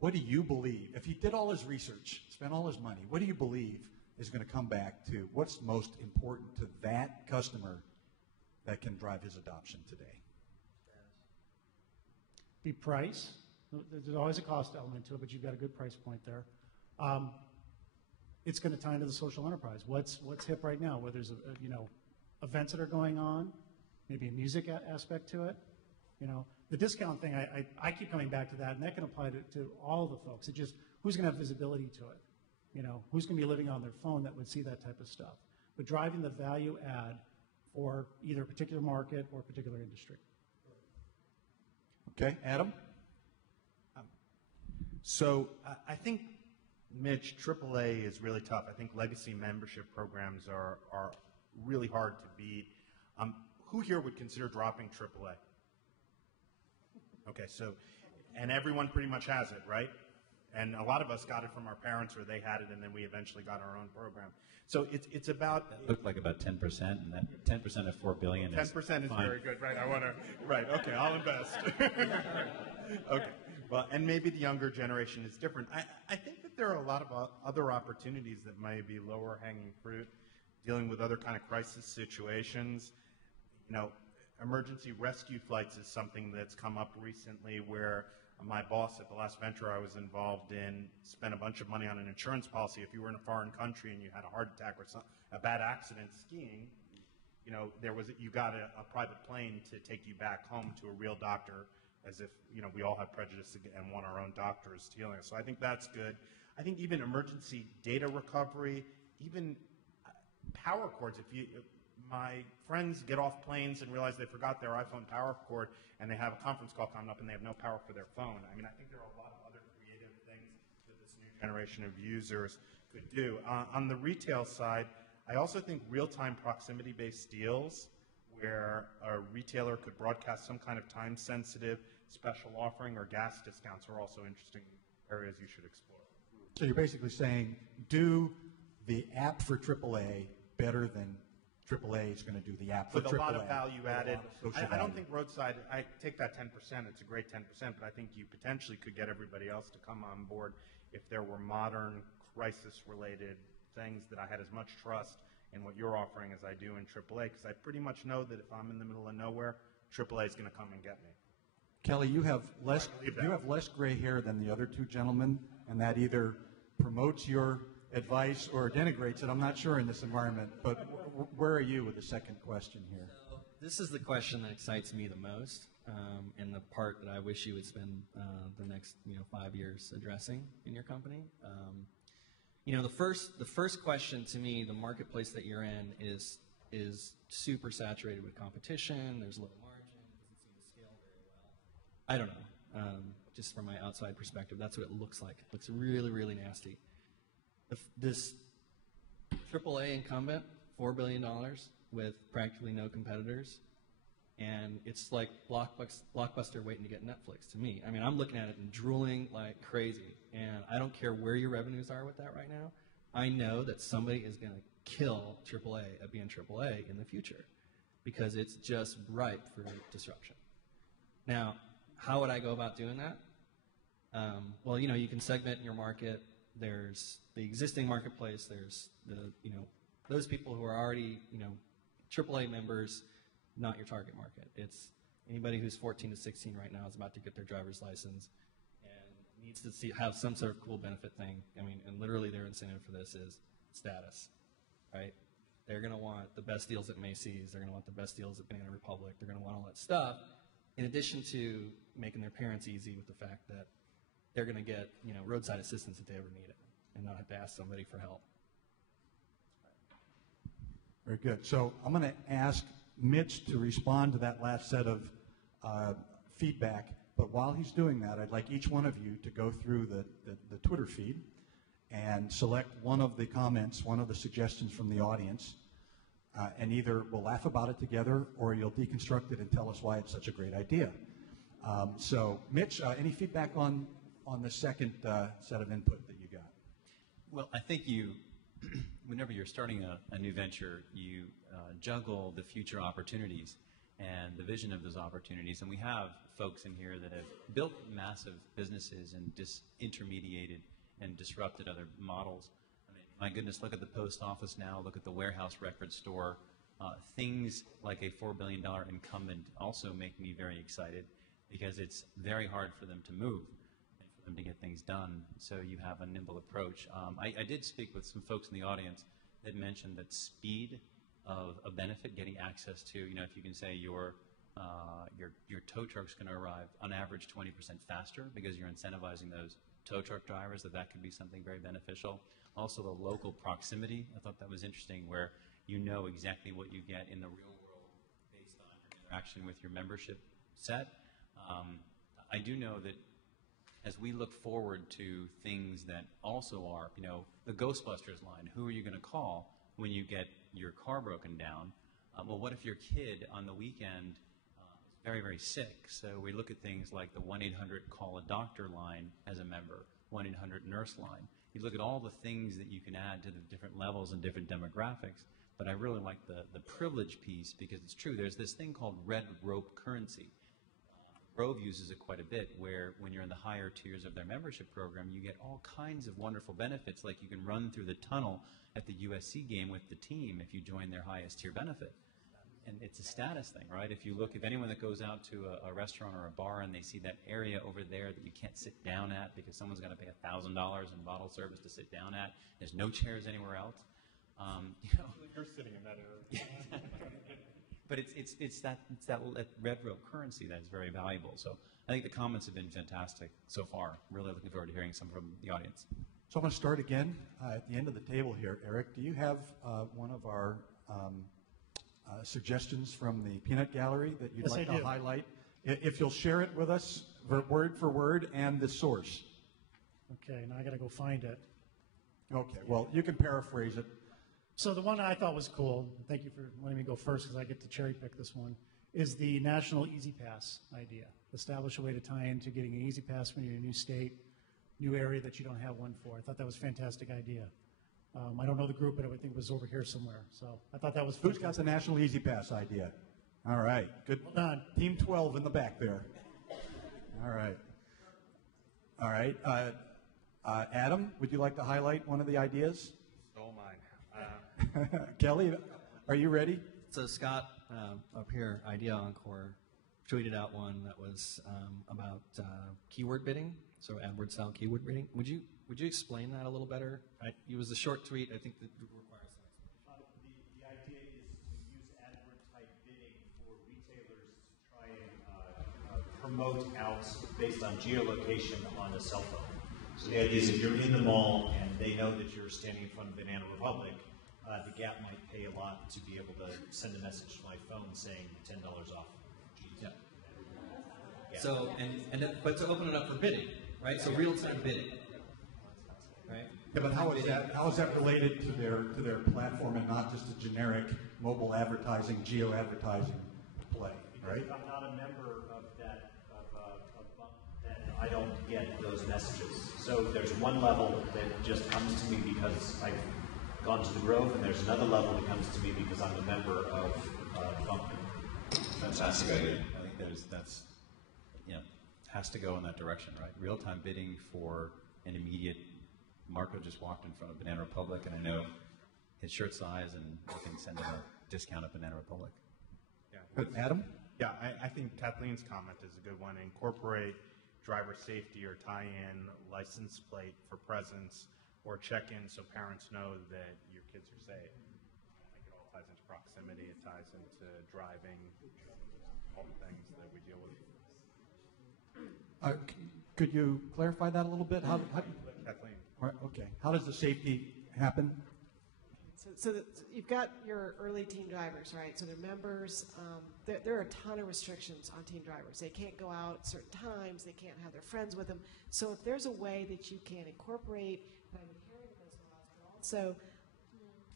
What do you believe, if he did all his research, spent all his money, what do you believe is going to come back to what's most important to that customer that can drive his adoption today? Be price. There's always a cost element to it, but you've got a good price point there. It's going to tie into the social enterprise. What's hip right now? Where there's events that are going on, maybe a music aspect to it. The discount thing. I keep coming back to that, and that can apply to all the folks. It's just who's going to have visibility to it. Who's going to be living on their phone that would see that type of stuff. But driving the value add for either a particular market or a particular industry. Okay, Adam? So I think, Mitch, AAA is really tough. I think legacy membership programs are really hard to beat. Who here would consider dropping AAA? Okay, so, and everyone pretty much has it, right? And a lot of us got it from our parents, or they had it, and then we eventually got our own program. So it's about... That looked like about 10%, and that 10% of $4 billion is 10% is fine. very good, right? Right, okay, I'll invest. Okay, well, and maybe the younger generation is different. I think that there are a lot of other opportunities that may be lower hanging fruit, dealing with other kind of crisis situations. Emergency rescue flights is something that's come up recently where my boss at the last venture I was involved in spent a bunch of money on an insurance policy. If you were in a foreign country and you had a heart attack or a bad accident skiing, you got a private plane to take you back home to a real doctor, as if, we all have prejudice and want our own doctors healing us. So I think that's good. I think even emergency data recovery, even power cords. My friends get off planes and realize they forgot their iPhone power cord, and they have a conference call coming up and they have no power for their phone. I think there are a lot of other creative things that this new generation of users could do. On the retail side, I also think real-time proximity-based deals where a retailer could broadcast some kind of time-sensitive special offering or gas discounts are also interesting areas you should explore. So you're basically saying do the app for AAA better than AAA is going to do the app for AAA. With a lot of value added. I don't value. think roadside, I take that 10%, it's a great 10%, but I think you potentially could get everybody else to come on board if there were modern crisis-related things that I had as much trust in what you're offering as I do in AAA, because I pretty much know that if I'm in the middle of nowhere, AAA is going to come and get me. Kelly, you have less gray hair than the other two gentlemen, and that either promotes your advice or denigrates it. I'm not sure in this environment, but where are you with the second question here? So this is the question that excites me the most, and the part that I wish you would spend the next 5 years addressing in your company. The first question to me, the marketplace that you're in is super saturated with competition. There's low margin. It doesn't seem to scale very well. I don't know. Just from my outside perspective, that's what it looks like. It looks really, really nasty. This AAA incumbent, $4 billion with practically no competitors, and it's like Blockbuster waiting to get Netflix to me. I mean, I'm looking at it and drooling like crazy, and I don't care where your revenues are with that right now. I know that somebody is going to kill AAA at being AAA in the future because it's just ripe for disruption. Now, how would I go about doing that? Well, you can segment your market. There's the existing marketplace. There's those people who are already AAA members, not your target market. It's anybody who's 14 to 16 right now is about to get their driver's license and needs to have some sort of cool benefit thing. I mean, and literally their incentive for this is status, right? They're going to want the best deals at Macy's. They're going to want the best deals at Banana Republic. They're going to want all that stuff, in addition to making their parents easy with the fact that they're going to get roadside assistance if they ever need it and not have to ask somebody for help. Very good. So I'm going to ask Mitch to respond to that last set of feedback, but while he's doing that, I'd like each one of you to go through the Twitter feed and select one of the comments, one of the suggestions from the audience, and either we'll laugh about it together or you'll deconstruct it and tell us why it's such a great idea. So Mitch, any feedback on the second set of input that you got? Well, I think whenever you're starting a new venture, you juggle the future opportunities and the vision of those opportunities. And we have folks in here that have built massive businesses and disintermediated and disrupted other models. I mean, my goodness, look at the post office now, look at the warehouse record store. Things like a $4 billion incumbent also make me very excited because it's very hard for them to move and for them to get things done. So you have a nimble approach. I did speak with some folks in the audience that mentioned that speed of a benefit, getting access to, if you can say your tow truck's going to arrive on average 20% faster because you're incentivizing those tow truck drivers, that could be something very beneficial. Also the local proximity, I thought that was interesting, where you know exactly what you get in the real world based on your interaction with your membership set. I do know that as we look forward to things that also are, the Ghostbusters line, who are you going to call when you get your car broken down? Well, what if your kid on the weekend is very, very sick? So we look at things like the 1-800-call-a-doctor line as a member, 1-800-nurse line. You look at all the things that you can add to the different levels and different demographics, but I really like the privilege piece because it's true. There's this thing called red rope currency. Grove uses it quite a bit, where when you're in the higher tiers of their membership program, you get all kinds of wonderful benefits, like you can run through the tunnel at the USC game with the team if you join their highest tier benefit. And it's a status thing, right? If anyone that goes out to a restaurant or a bar and they see that area over there that you can't sit down at because someone's got to pay $1,000 in bottle service to sit down at, there's no chairs anywhere else. You're sitting in that area. But it's that red rope currency that is very valuable. So I think the comments have been fantastic so far. Really looking forward to hearing some from the audience. So I'm going to start again at the end of the table here. Eric, do you have one of our suggestions from the peanut gallery that you'd like to highlight? If you'll share it with us word for word and the source. Okay, now I got to go find it. Okay, well, you can paraphrase it. So the one I thought was cool, thank you for letting me go first because I get to cherry pick this one, is the National Easy Pass idea. Establish a way to tie into getting an Easy Pass when you're in a new state, new area that you don't have one for. I thought that was a fantastic idea. I don't know the group, but I would think it was over here somewhere. So I thought that was Who's got the National Easy Pass idea? All right, good. Well done. Team 12 in the back there. All right. All right. Adam, would you like to highlight one of the ideas? Stole mine. Kelly, are you ready? So Scott up here, Idea Encore, tweeted out one that was about keyword bidding, so AdWords style keyword bidding. Would you explain that a little better? It was a short tweet. I think that requires some explanation. The idea is to use AdWord type bidding for retailers to try and promote out based on geolocation on a cell phone. So the idea is if you're in the mall and they know that you're standing in front of Banana Republic, the Gap might pay a lot to be able to send a message to my phone saying $10 off. Yeah. So but to open it up for bidding, right? So real-time bidding, right? Yeah, but how is that related to their platform and not just a generic mobile advertising, geo advertising play, right? If I'm not a member of that, then I don't get those messages. So there's one level that just comes to me because I've gone to the Grove, and there's another level that comes to me because I'm a member of Bumpman. Fantastic idea. I think that's has to go in that direction, right? Real-time bidding for an immediate. Marco just walked in front of Banana Republic, and I know his shirt size, and I can send him a discount at Banana Republic. Yeah. Adam? Yeah, I think Kathleen's comment is a good one. Incorporate driver safety or tie in license plate for presence or check-in so parents know that your kids are safe. Like it all ties into proximity, it ties into driving, all the things that we deal with. Could you clarify that a little bit? How Kathleen. all right, okay. How does the safety happen? So you've got your early teen drivers, right? So they're members. There are a ton of restrictions on teen drivers. They can't go out at certain times. They can't have their friends with them. So if there's a way that you can incorporate and adhering to those laws, but also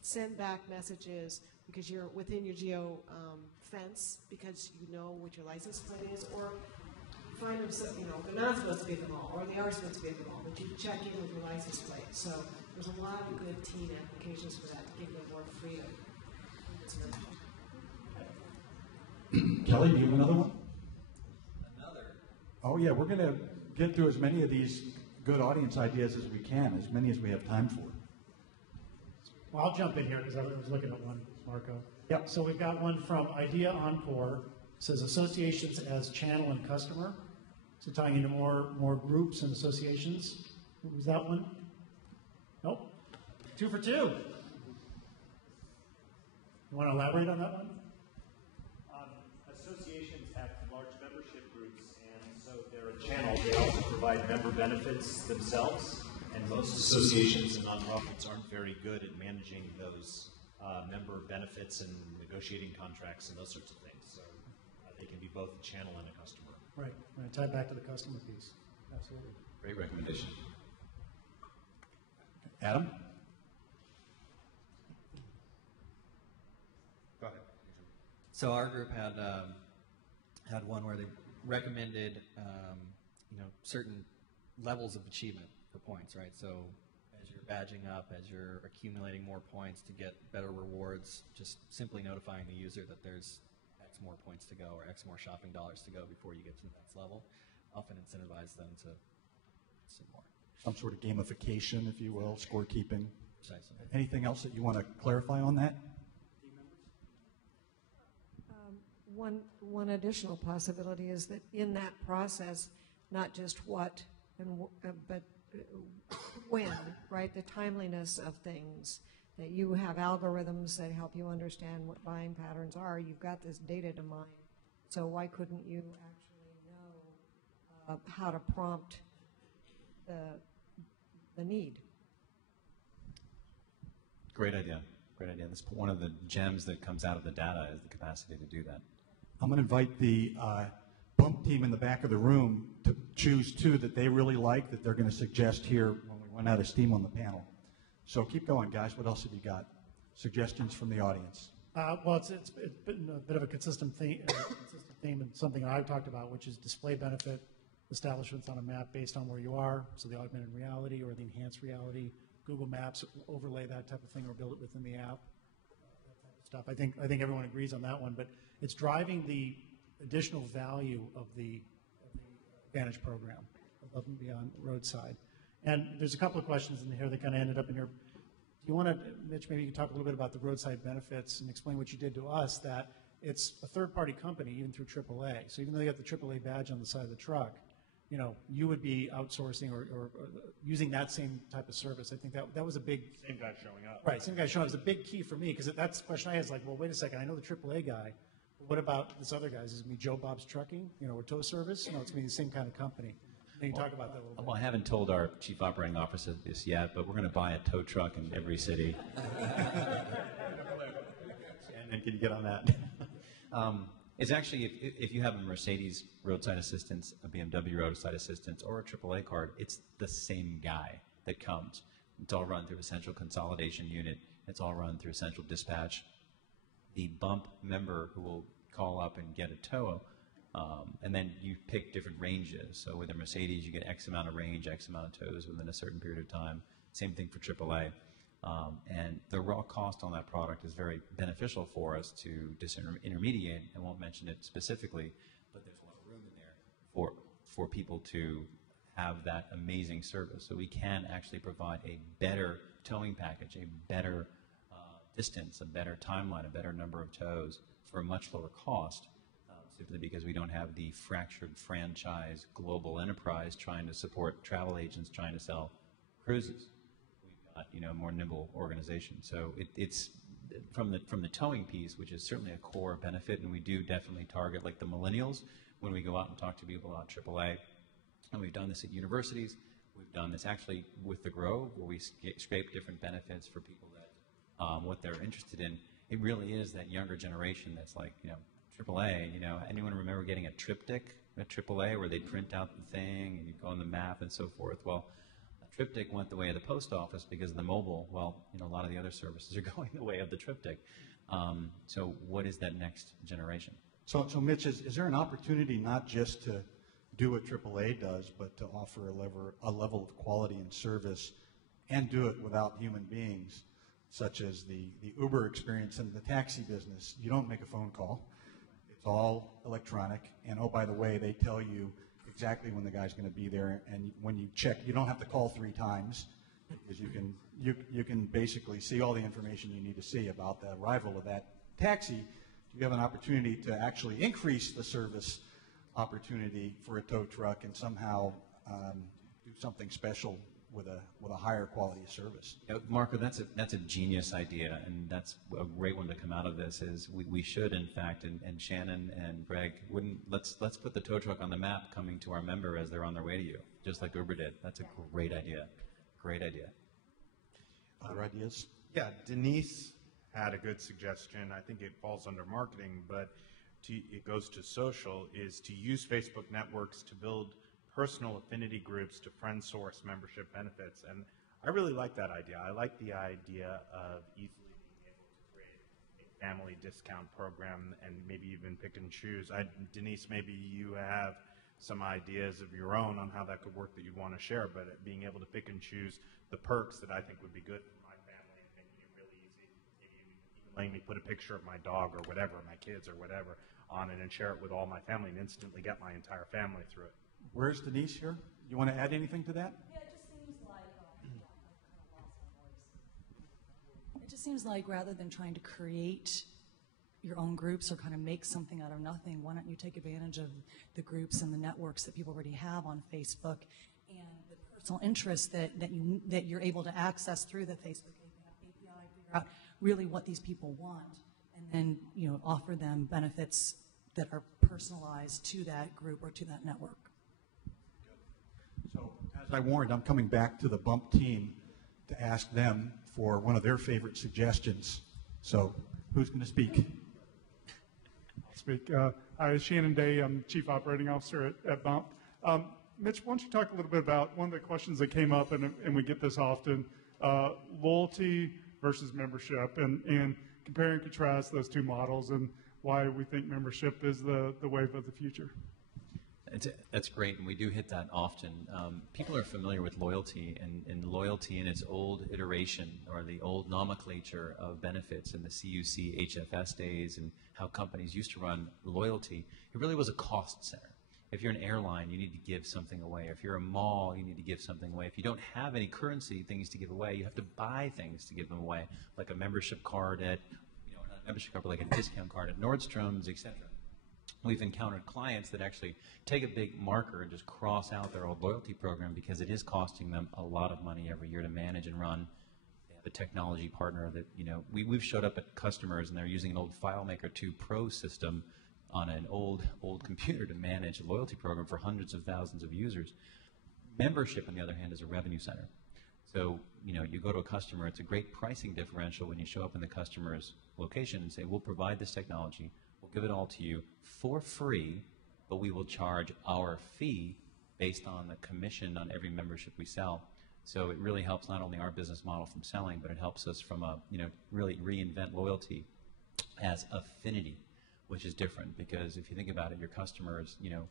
send back messages because you're within your geo fence because you know what your license plate is, or find them, they're not supposed to be at the mall, or they are supposed to be at the mall, but you check in with your license plate. So there's a lot of good teen applications for that to give them more freedom. Kelly, do you have another one? Another. Oh yeah, we're going to get through as many of these good audience ideas as we can, as many as we have time for. Well, I'll jump in here because I was looking at one, Marco. Yep. So we've got one from Idea Encore. It says associations as channel and customer. So tying into more groups and associations. Was that one? Nope. 2 for 2. You want to elaborate on that one? Associations have large membership groups, and so they're a channel. They also provide member benefits themselves, and most associations and nonprofits aren't very good at managing those member benefits and negotiating contracts and those sorts of things. So they can be both a channel and a customer. Right. Tie back to the customer piece. Absolutely. Great recommendation. Adam? Go ahead. So our group had one where they recommended certain levels of achievement for points, right? So as you're badging up, as you're accumulating more points to get better rewards, just simply notifying the user that there's X more points to go or X more shopping dollars to go before you get to the next level, often incentivize them to some more. Some sort of gamification, if you will, scorekeeping. Precisely. Anything else that you want to clarify on that? One additional possibility is that in that process, not just what but when, right? The timeliness of things, that you have algorithms that help you understand what buying patterns are. You've got this data to mine. So why couldn't you actually know how to prompt the need? Great idea. Great idea. That's one of the gems that comes out of the data is the capacity to do that. I'm going to invite the bump team in the back of the room to choose 2 that they really like that they're going to suggest here when we run out of steam on the panel. So keep going, guys. What else have you got? suggestions from the audience? Well, it's been a bit of a consistent theme and something I've talked about, which is display benefit establishments on a map based on where you are, so the augmented reality or the enhanced reality, Google Maps, overlay that type of thing or build it within the app, that type of stuff. I think everyone agrees on that one, but it's driving the additional value of the Advantage program above and beyond roadside. And there's a couple of questions in here that kind of ended up in here. Do you want to, Mitch, maybe you can talk a little bit about the roadside benefits and explain what you did to us, that it's a third-party company, even through AAA. So even though you got the AAA badge on the side of the truck, you know, you would be outsourcing or using that same type of service. I think that was a big... Same guy showing up. Right, same guy showing up is a big key for me, because that's the question I had, is like, well, wait a second, I know the AAA guy, but what about this other guy? Is it going to be Joe Bob's Trucking, you know, or tow service? You know, it's going to be the same kind of company. Can you talk about that a little bit? Well, I haven't told our chief operating officer this yet, but we're going to buy a tow truck in every city. And can you get on that? It's actually, if you have a Mercedes roadside assistance, a BMW roadside assistance, or a AAA card, it's the same guy that comes. It's all run through a central consolidation unit. It's all run through central dispatch. The bump member who will call up and get a tow, and then you pick different ranges. So with a Mercedes, you get X amount of range, X amount of tows within a certain period of time. Same thing for AAA. And the raw cost on that product is very beneficial for us to disintermediate. I won't mention it specifically, but there's a lot of room in there for people to have that amazing service. So we can actually provide a better towing package, a better distance, a better timeline, a better number of tows for a much lower cost, simply because we don't have the fractured franchise global enterprise trying to support travel agents trying to sell cruises. You know, more nimble organization. So it's from the towing piece, which is certainly a core benefit, and we do definitely target like the millennials when we go out and talk to people about AAA. And we've done this at universities. We've done this actually with the Grove, where we scrape different benefits for people that what they're interested in. It really is that younger generation that's like, you know, AAA. You know, anyone remember getting a triptych at AAA where they'd print out the thing and you go on the map and so forth? Well, triptych went the way of the post office because of the mobile. Well, you know, a lot of the other services are going the way of the triptych. So what is that next generation? So Mitch, is there an opportunity not just to do what AAA does, but to offer a level of quality and service and do it without human beings, such as the Uber experience in the taxi business? You don't make a phone call. It's all electronic. And, oh, by the way, they tell you exactly when the guy's going to be there, and when you check, you don't have to call 3 times, because you can basically see all the information you need to see about the arrival of that taxi. You have an opportunity to actually increase the service opportunity for a tow truck and somehow do something special with a higher quality of service. You know, Marco, that's a genius idea, and that's a great one to come out of this. Is we should, in fact, and Shannon and Greg, let's put the tow truck on the map coming to our member as they're on their way to you, just like Uber did. That's a great idea. Great idea. Other ideas? Yeah, Denise had a good suggestion. I think it falls under marketing, but it goes to social, is to use Facebook networks to build personal affinity groups to friend source membership benefits. And I really like that idea. I like the idea of easily being able to create a family discount program and maybe even pick and choose. Denise, maybe you have some ideas of your own on how that could work that you want to share, but being able to pick and choose the perks that I think would be good for my family and making it really easy. Maybe even letting me put a picture of my dog or whatever, my kids or whatever, on it and share it with all my family and instantly get my entire family through it. Where's Denise here? You want to add anything to that? Yeah, it just seems like rather than trying to create your own groups or kind of make something out of nothing, why don't you take advantage of the groups and the networks that people already have on Facebook and the personal interests that you're able to access through the Facebook API, figure out really what these people want, and then, you know, offer them benefits that are personalized to that group or to that network. So, as I warned, I'm coming back to the Bump team to ask them for one of their favorite suggestions. So, who's going to speak? I'll speak. Hi, Shannon Day. I'm Chief Operating Officer at Bump. Mitch, why don't you talk a little bit about one of the questions that came up, and we get this often, loyalty versus membership, and compare and contrast those two models and why we think membership is the wave of the future. That's great, and we do hit that often. People are familiar with loyalty, and loyalty in its old iteration, or the old nomenclature of benefits in the CUC HFS days, and how companies used to run loyalty. It really was a cost center. If you're an airline, you need to give something away. If you're a mall, you need to give something away. If you don't have any currency things to give away, you have to buy things to give them away, like a membership card at, not a membership card, but like a discount card at Nordstrom's, etc. We've encountered clients that actually take a big marker and just cross out their old loyalty program because it is costing them a lot of money every year to manage and run. They have a technology partner that, we've showed up at customers and they're using an old FileMaker 2 Pro system on an old computer to manage a loyalty program for hundreds of thousands of users. Membership, on the other hand, is a revenue center. So, you go to a customer, it's a great pricing differential when you show up in the customer's location and say, we'll provide this technology, we'll give it all to you for free, but we will charge our fee based on the commission on every membership we sell. So it really helps not only our business model from selling, but it helps us from really reinvent loyalty as affinity, which is different, because if you think about it, your customers, you're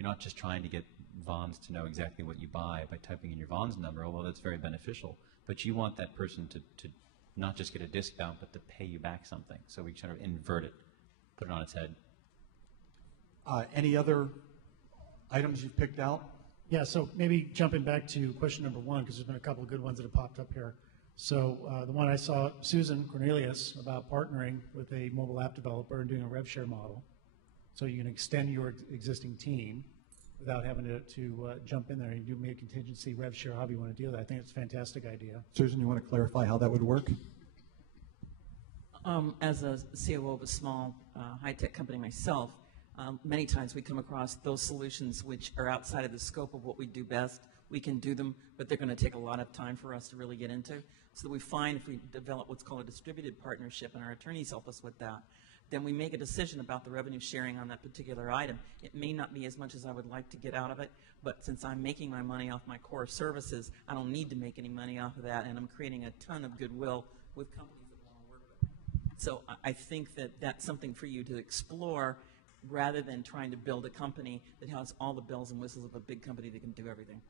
not just trying to get Vons to know exactly what you buy by typing in your Vons number, although that's very beneficial, but you want that person to not just get a discount, but to pay you back something. So we sort of invert it, put it on its head. Any other items you've picked out? Yeah, so maybe jumping back to question number one, because there's been a couple of good ones that have popped up here. So the one I saw, Susan Cornelius, about partnering with a mobile app developer and doing a rev share model. So you can extend your existing team without having to jump in there. You do make a contingency rev share, however you want to deal with that. I think it's a fantastic idea. Susan, you want to clarify how that would work? As a COO of a small high-tech company myself, many times we come across those solutions which are outside of the scope of what we do best. We can do them, but they're going to take a lot of time for us to really get into. So we find if we develop what's called a distributed partnership, and our attorneys help us with that, then we make a decision about the revenue sharing on that particular item. It may not be as much as I would like to get out of it, but since I'm making my money off my core services, I don't need to make any money off of that, and I'm creating a ton of goodwill with companies that want to work with me. So I think that that's something for you to explore, rather than trying to build a company that has all the bells and whistles of a big company that can do everything.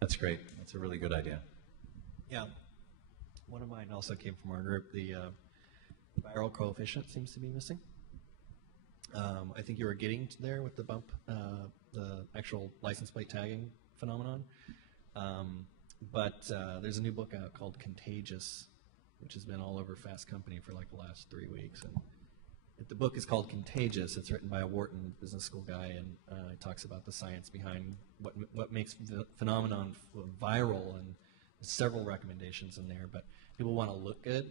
That's great. That's a really good idea. Yeah. One of mine also came from our group. The viral coefficient seems to be missing. I think you were getting there with the bump, the actual license plate tagging phenomenon. But there's a new book out called Contagious, which has been all over Fast Company for like the last 3 weeks. And the book is called Contagious. It's written by a Wharton business school guy, and it talks about the science behind what makes the phenomenon viral, and there's several recommendations in there. But people want to look good.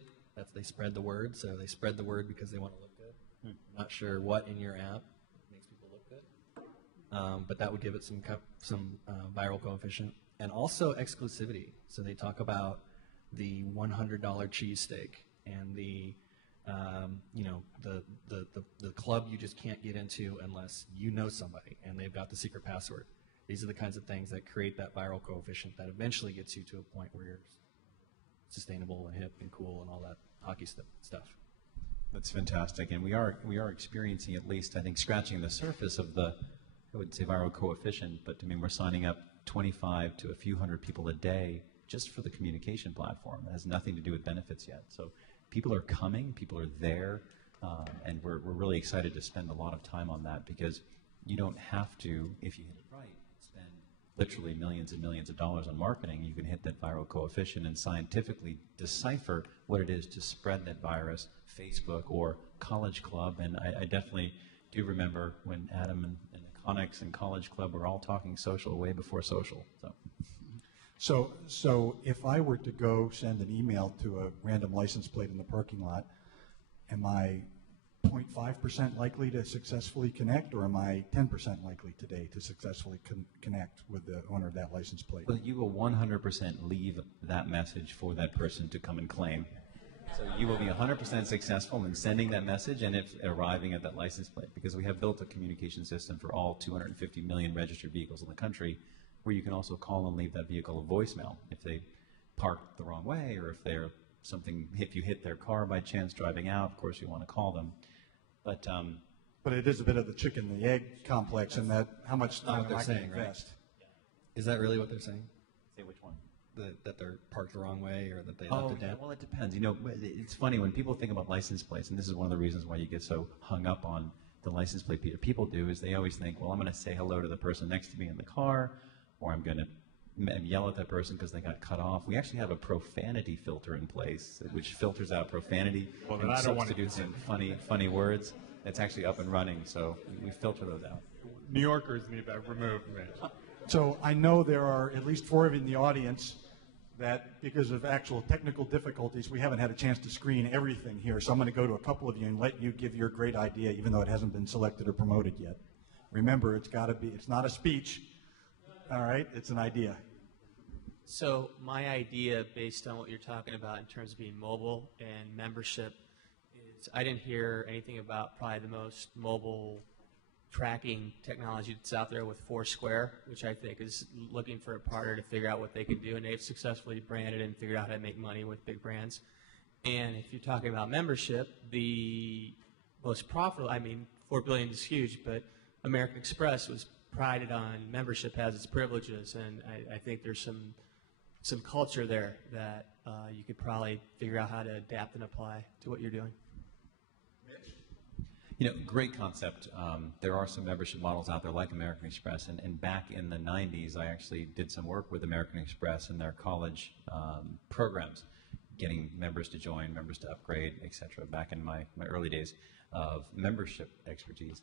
They spread the word, so they spread the word because they want to look good. Not sure what in your app makes people look good, but that would give it some viral coefficient, and also exclusivity. So they talk about the $100 cheesesteak and the club you just can't get into unless you know somebody and they've got the secret password. These are the kinds of things that create that viral coefficient that eventually gets you to a point where you're sustainable and hip and cool and all that hockey stuff. That's fantastic, and we are experiencing, at least I think, scratching the surface of the, I wouldn't say viral coefficient, but I mean we're signing up 25 to a few hundred people a day just for the communication platform. It has nothing to do with benefits yet. So people are coming, people are there, and we're really excited to spend a lot of time on that, because you don't have to, if you hit it right, spend literally millions and millions of dollars on marketing. You can hit that viral coefficient and scientifically decipher what it is to spread that virus, Facebook or College Club. And I definitely do remember when Adam and Iconics and College Club were all talking social way before social. So if I were to go send an email to a random license plate in the parking lot, am I 0.5% likely to successfully connect, or am I 10% likely today to successfully connect with the owner of that license plate? Well, you will 100% leave that message for that person to come and claim. So you will be 100% successful in sending that message and if arriving at that license plate, because we have built a communication system for all 250 million registered vehicles in the country, where you can also call and leave that vehicle a voicemail if they parked the wrong way, or if you hit their car by chance driving out, of course you want to call them. But it is a bit of the chicken and the egg complex in that how much time they're I can saying, right? invest. Is that really what they're saying? Say which one? That they're parked the wrong way, or that they left it down? Well, it depends. You know, it's funny when people think about license plates, and this is one of the reasons why you get so hung up on the license plate. People do is they always think, well, I'm going to say hello to the person next to me in the car, or I'm going to yell at that person because they got cut off. We actually have a profanity filter in place, which filters out profanity and substitutes in funny words. It's actually up and running, so we filter those out. New Yorkers need that removed. So I know there are at least 4 of you in the audience that because of actual technical difficulties, we haven't had a chance to screen everything here. So I'm going to go to a couple of you and let you give your great idea, even though it hasn't been selected or promoted yet. Remember, it's not a speech, all right? It's an idea. So my idea, based on what you're talking about in terms of being mobile and membership, is I didn't hear anything about probably the most mobile tracking technology that's out there with Foursquare, which I think is looking for a partner to figure out what they can do, and they've successfully branded and figured out how to make money with big brands. And if you're talking about membership, the most profitable, I mean, $4 billion is huge, but American Express was prided on membership has its privileges, and I think there's some culture there that you could probably figure out how to adapt and apply to what you're doing. You know, great concept. There are some membership models out there like American Express, and back in the 90s, I actually did some work with American Express in their college programs, getting members to join, members to upgrade, etc. back in my early days of membership expertise.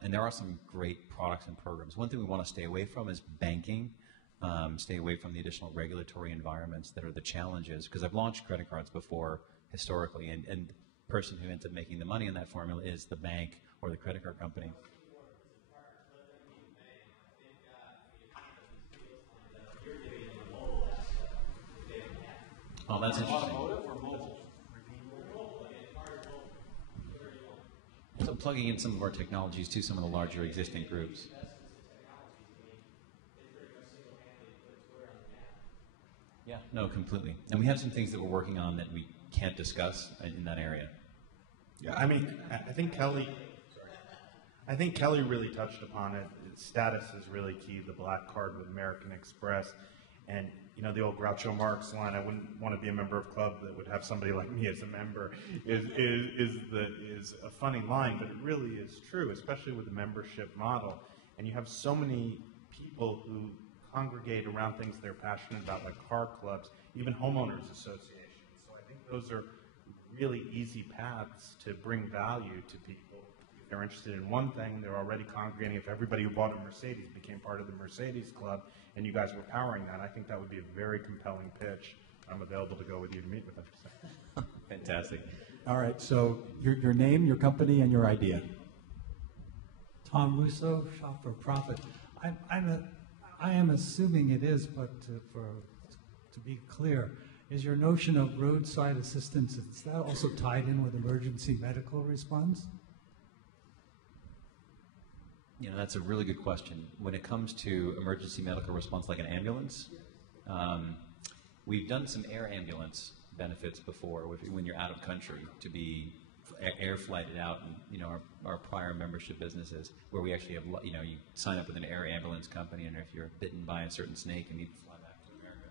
And there are some great products and programs. One thing we want to stay away from is banking. Stay away from the additional regulatory environments that are the challenges, because I've launched credit cards before historically, and the person who ends up making the money in that formula is the bank or the credit card company. Oh, that's interesting. So plugging in some of our technologies to some of the larger existing groups. Yeah, no, completely. And we have some things that we're working on that we can't discuss in that area. Yeah, I mean, I think Kelly really touched upon it. Status is really key. The black card with American Express, and you know the old Groucho Marx line. I wouldn't want to be a member of a club that would have somebody like me as a member. Is a funny line, but it really is true, especially with the membership model. And you have so many people who congregate around things they're passionate about, like car clubs, even homeowners associations. So I think those are really easy paths to bring value to people. If they're interested in one thing, they're already congregating. If everybody who bought a Mercedes became part of the Mercedes Club and you guys were powering that, I think that would be a very compelling pitch. I'm available to go with you to meet with them. Fantastic. All right, so your name, your company, and your idea. Tom Russo, Shop for Profit. I am assuming it is, but to be clear, is your notion of roadside assistance, is that also tied in with emergency medical response? You know, that's a really good question. When it comes to emergency medical response like an ambulance, we've done some air ambulance benefits before when you're out of country to be air flighted out, and you know our prior membership businesses where we actually have, you know, you sign up with an air ambulance company, and if you're bitten by a certain snake and need to fly back to America,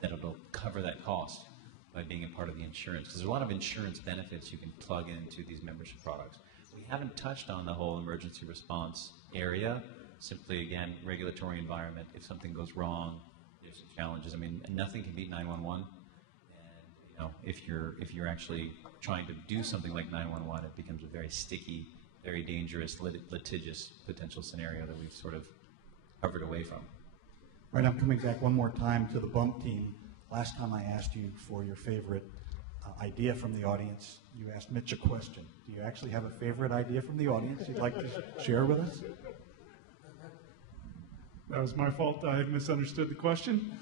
then it'll cover that cost by being a part of the insurance, because there's a lot of insurance benefits you can plug into these membership products. We haven't touched on the whole emergency response area. Simply, again, regulatory environment. If something goes wrong, there's some challenges. I mean, nothing can beat 911. And you know, if you're actually trying to do something like 911, it becomes a very sticky, very dangerous, litigious potential scenario that we've sort of hovered away from. Right, I'm coming back one more time to the bump team. Last time I asked you for your favorite idea from the audience, you asked Mitch a question. Do you actually have a favorite idea from the audience you'd like to share with us? That was my fault. I misunderstood the question.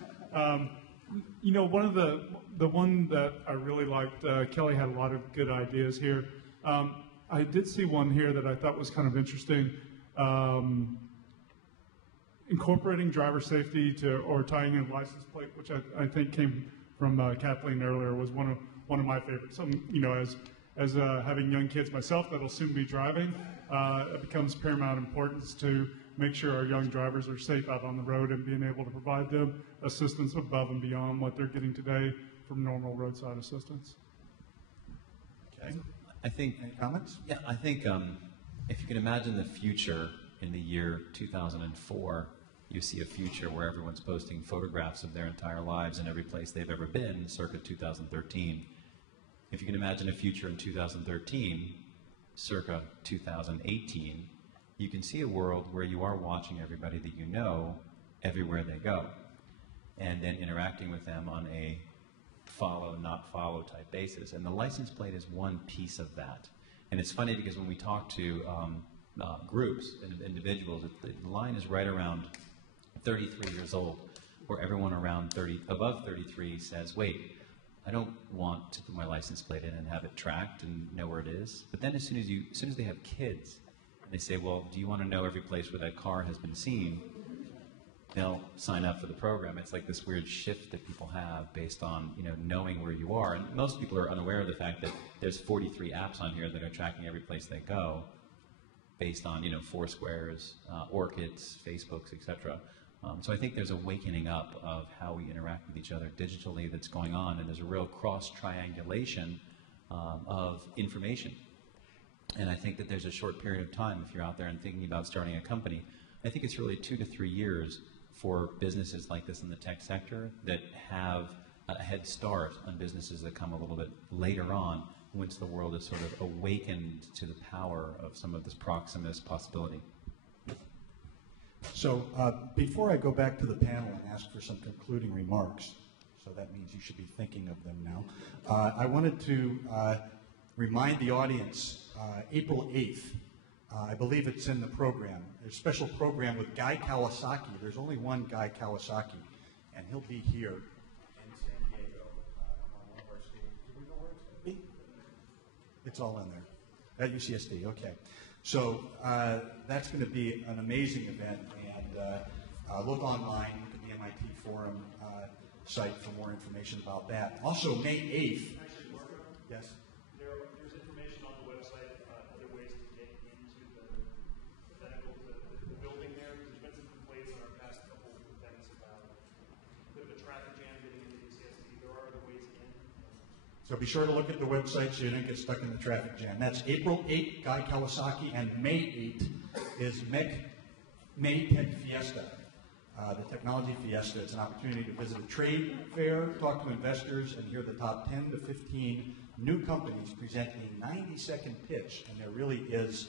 You know, one of the one that I really liked, Kelly had a lot of good ideas here. I did see one here that I thought was kind of interesting. Incorporating driver safety or tying in license plate, which I think came from Kathleen earlier was one of my favorites. You know, as having young kids myself that'll soon be driving, it becomes paramount importance to make sure our young drivers are safe out on the road and being able to provide them assistance above and beyond what they're getting today from normal roadside assistance. Okay. I think, any comments? Yeah, I think if you can imagine the future in the year 2004, you see a future where everyone's posting photographs of their entire lives in every place they've ever been, circa 2013. If you can imagine a future in 2013, circa 2018, you can see a world where you are watching everybody that you know everywhere they go, and then interacting with them on a follow, not follow type basis. And the license plate is one piece of that. And it's funny because when we talk to groups and individuals, the line is right around 33 years old, where everyone around above 33 says, wait, I don't want to put my license plate in and have it tracked and know where it is. But then as soon as they have kids, and they say, well, do you want to know every place where that car has been seen? They'll sign up for the program. It's like this weird shift that people have based on, you know, knowing where you are. And most people are unaware of the fact that there's 43 apps on here that are tracking every place they go based on, you know, Foursquares, Orchids, Facebooks, etc. So I think there's a wakening up of how we interact with each other digitally that's going on, and there's a real cross-triangulation of information. And I think that there's a short period of time, if you're out there and thinking about starting a company, I think it's really 2 to 3 years for businesses like this in the tech sector that have a head start on businesses that come a little bit later on, once the world is sort of awakened to the power of some of this Proximus possibility. So before I go back to the panel and ask for some concluding remarks, so that means you should be thinking of them now, I wanted to remind the audience, April 8th, I believe it's in the program. There's a special program with Guy Kawasaki. There's only one Guy Kawasaki, and he'll be here in San Diego on one of our stages. Do we know where it's going to be? It's all in there. At UCSD, okay. So that's going to be an amazing event, and look online, look at the MIT Forum site for more information about that. Also, May 8th. Yes? There's information on the website, other ways to get into the building there. There's been some complaints in our past couple of events about the traffic jam getting into UCSD. There are other ways in. So be sure to look at the website so you don't get stuck in the traffic jam. That's April 8th, Guy Kawasaki, and May 8th is MITEF Fiesta, the technology fiesta. It's an opportunity to visit a trade fair, talk to investors, and hear the top 10 to 15 new companies present a 90-second pitch, and there really is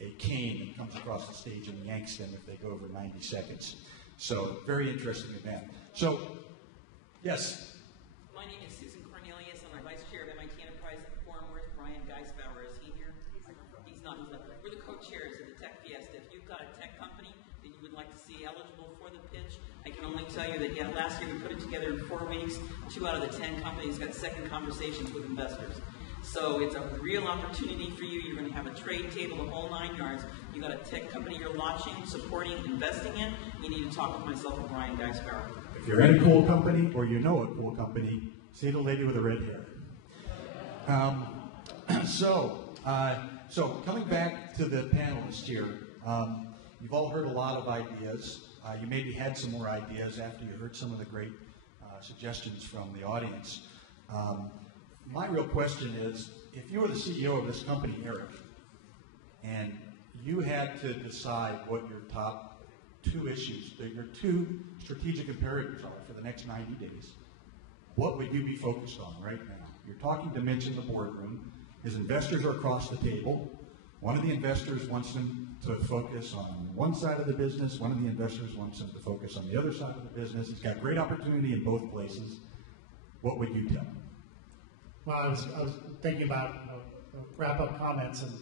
a cane that comes across the stage and yanks them if they go over 90 seconds. So, very interesting event. So, yes? My name is Susan Cornelius. I'm the Vice Chair of MIT Enterprise Forum. Where's Brian Geisbauer? Is he here? He's not. We're the co-chairs of the Tech Fiesta. If you've got a tech company that you would like to see eligible for the pitch, I can only tell you that last year we put it together in 4 weeks. 2 out of the 10 companies got second conversations with investors. So it's a real opportunity for you. You're going to have a trade table, the whole 9 yards. You got a tech company you're launching, supporting, investing in. You need to talk with myself and Brian Geisbauer. If you're in a cool company or you know a cool company, see the lady with the red hair. So coming back to the panelists here, you've all heard a lot of ideas. You maybe had some more ideas after you heard some of the great suggestions from the audience. My real question is, if you were the CEO of this company, Eric, and you had to decide what your top 2 issues, your 2 strategic imperatives are for the next 90 days, what would you be focused on right now? You're talking to Mitch in the boardroom. His investors are across the table. One of the investors wants him to focus on one side of the business. One of the investors wants him to focus on the other side of the business. He's got great opportunity in both places. What would you tell him? Well, I was thinking about wrap-up comments, and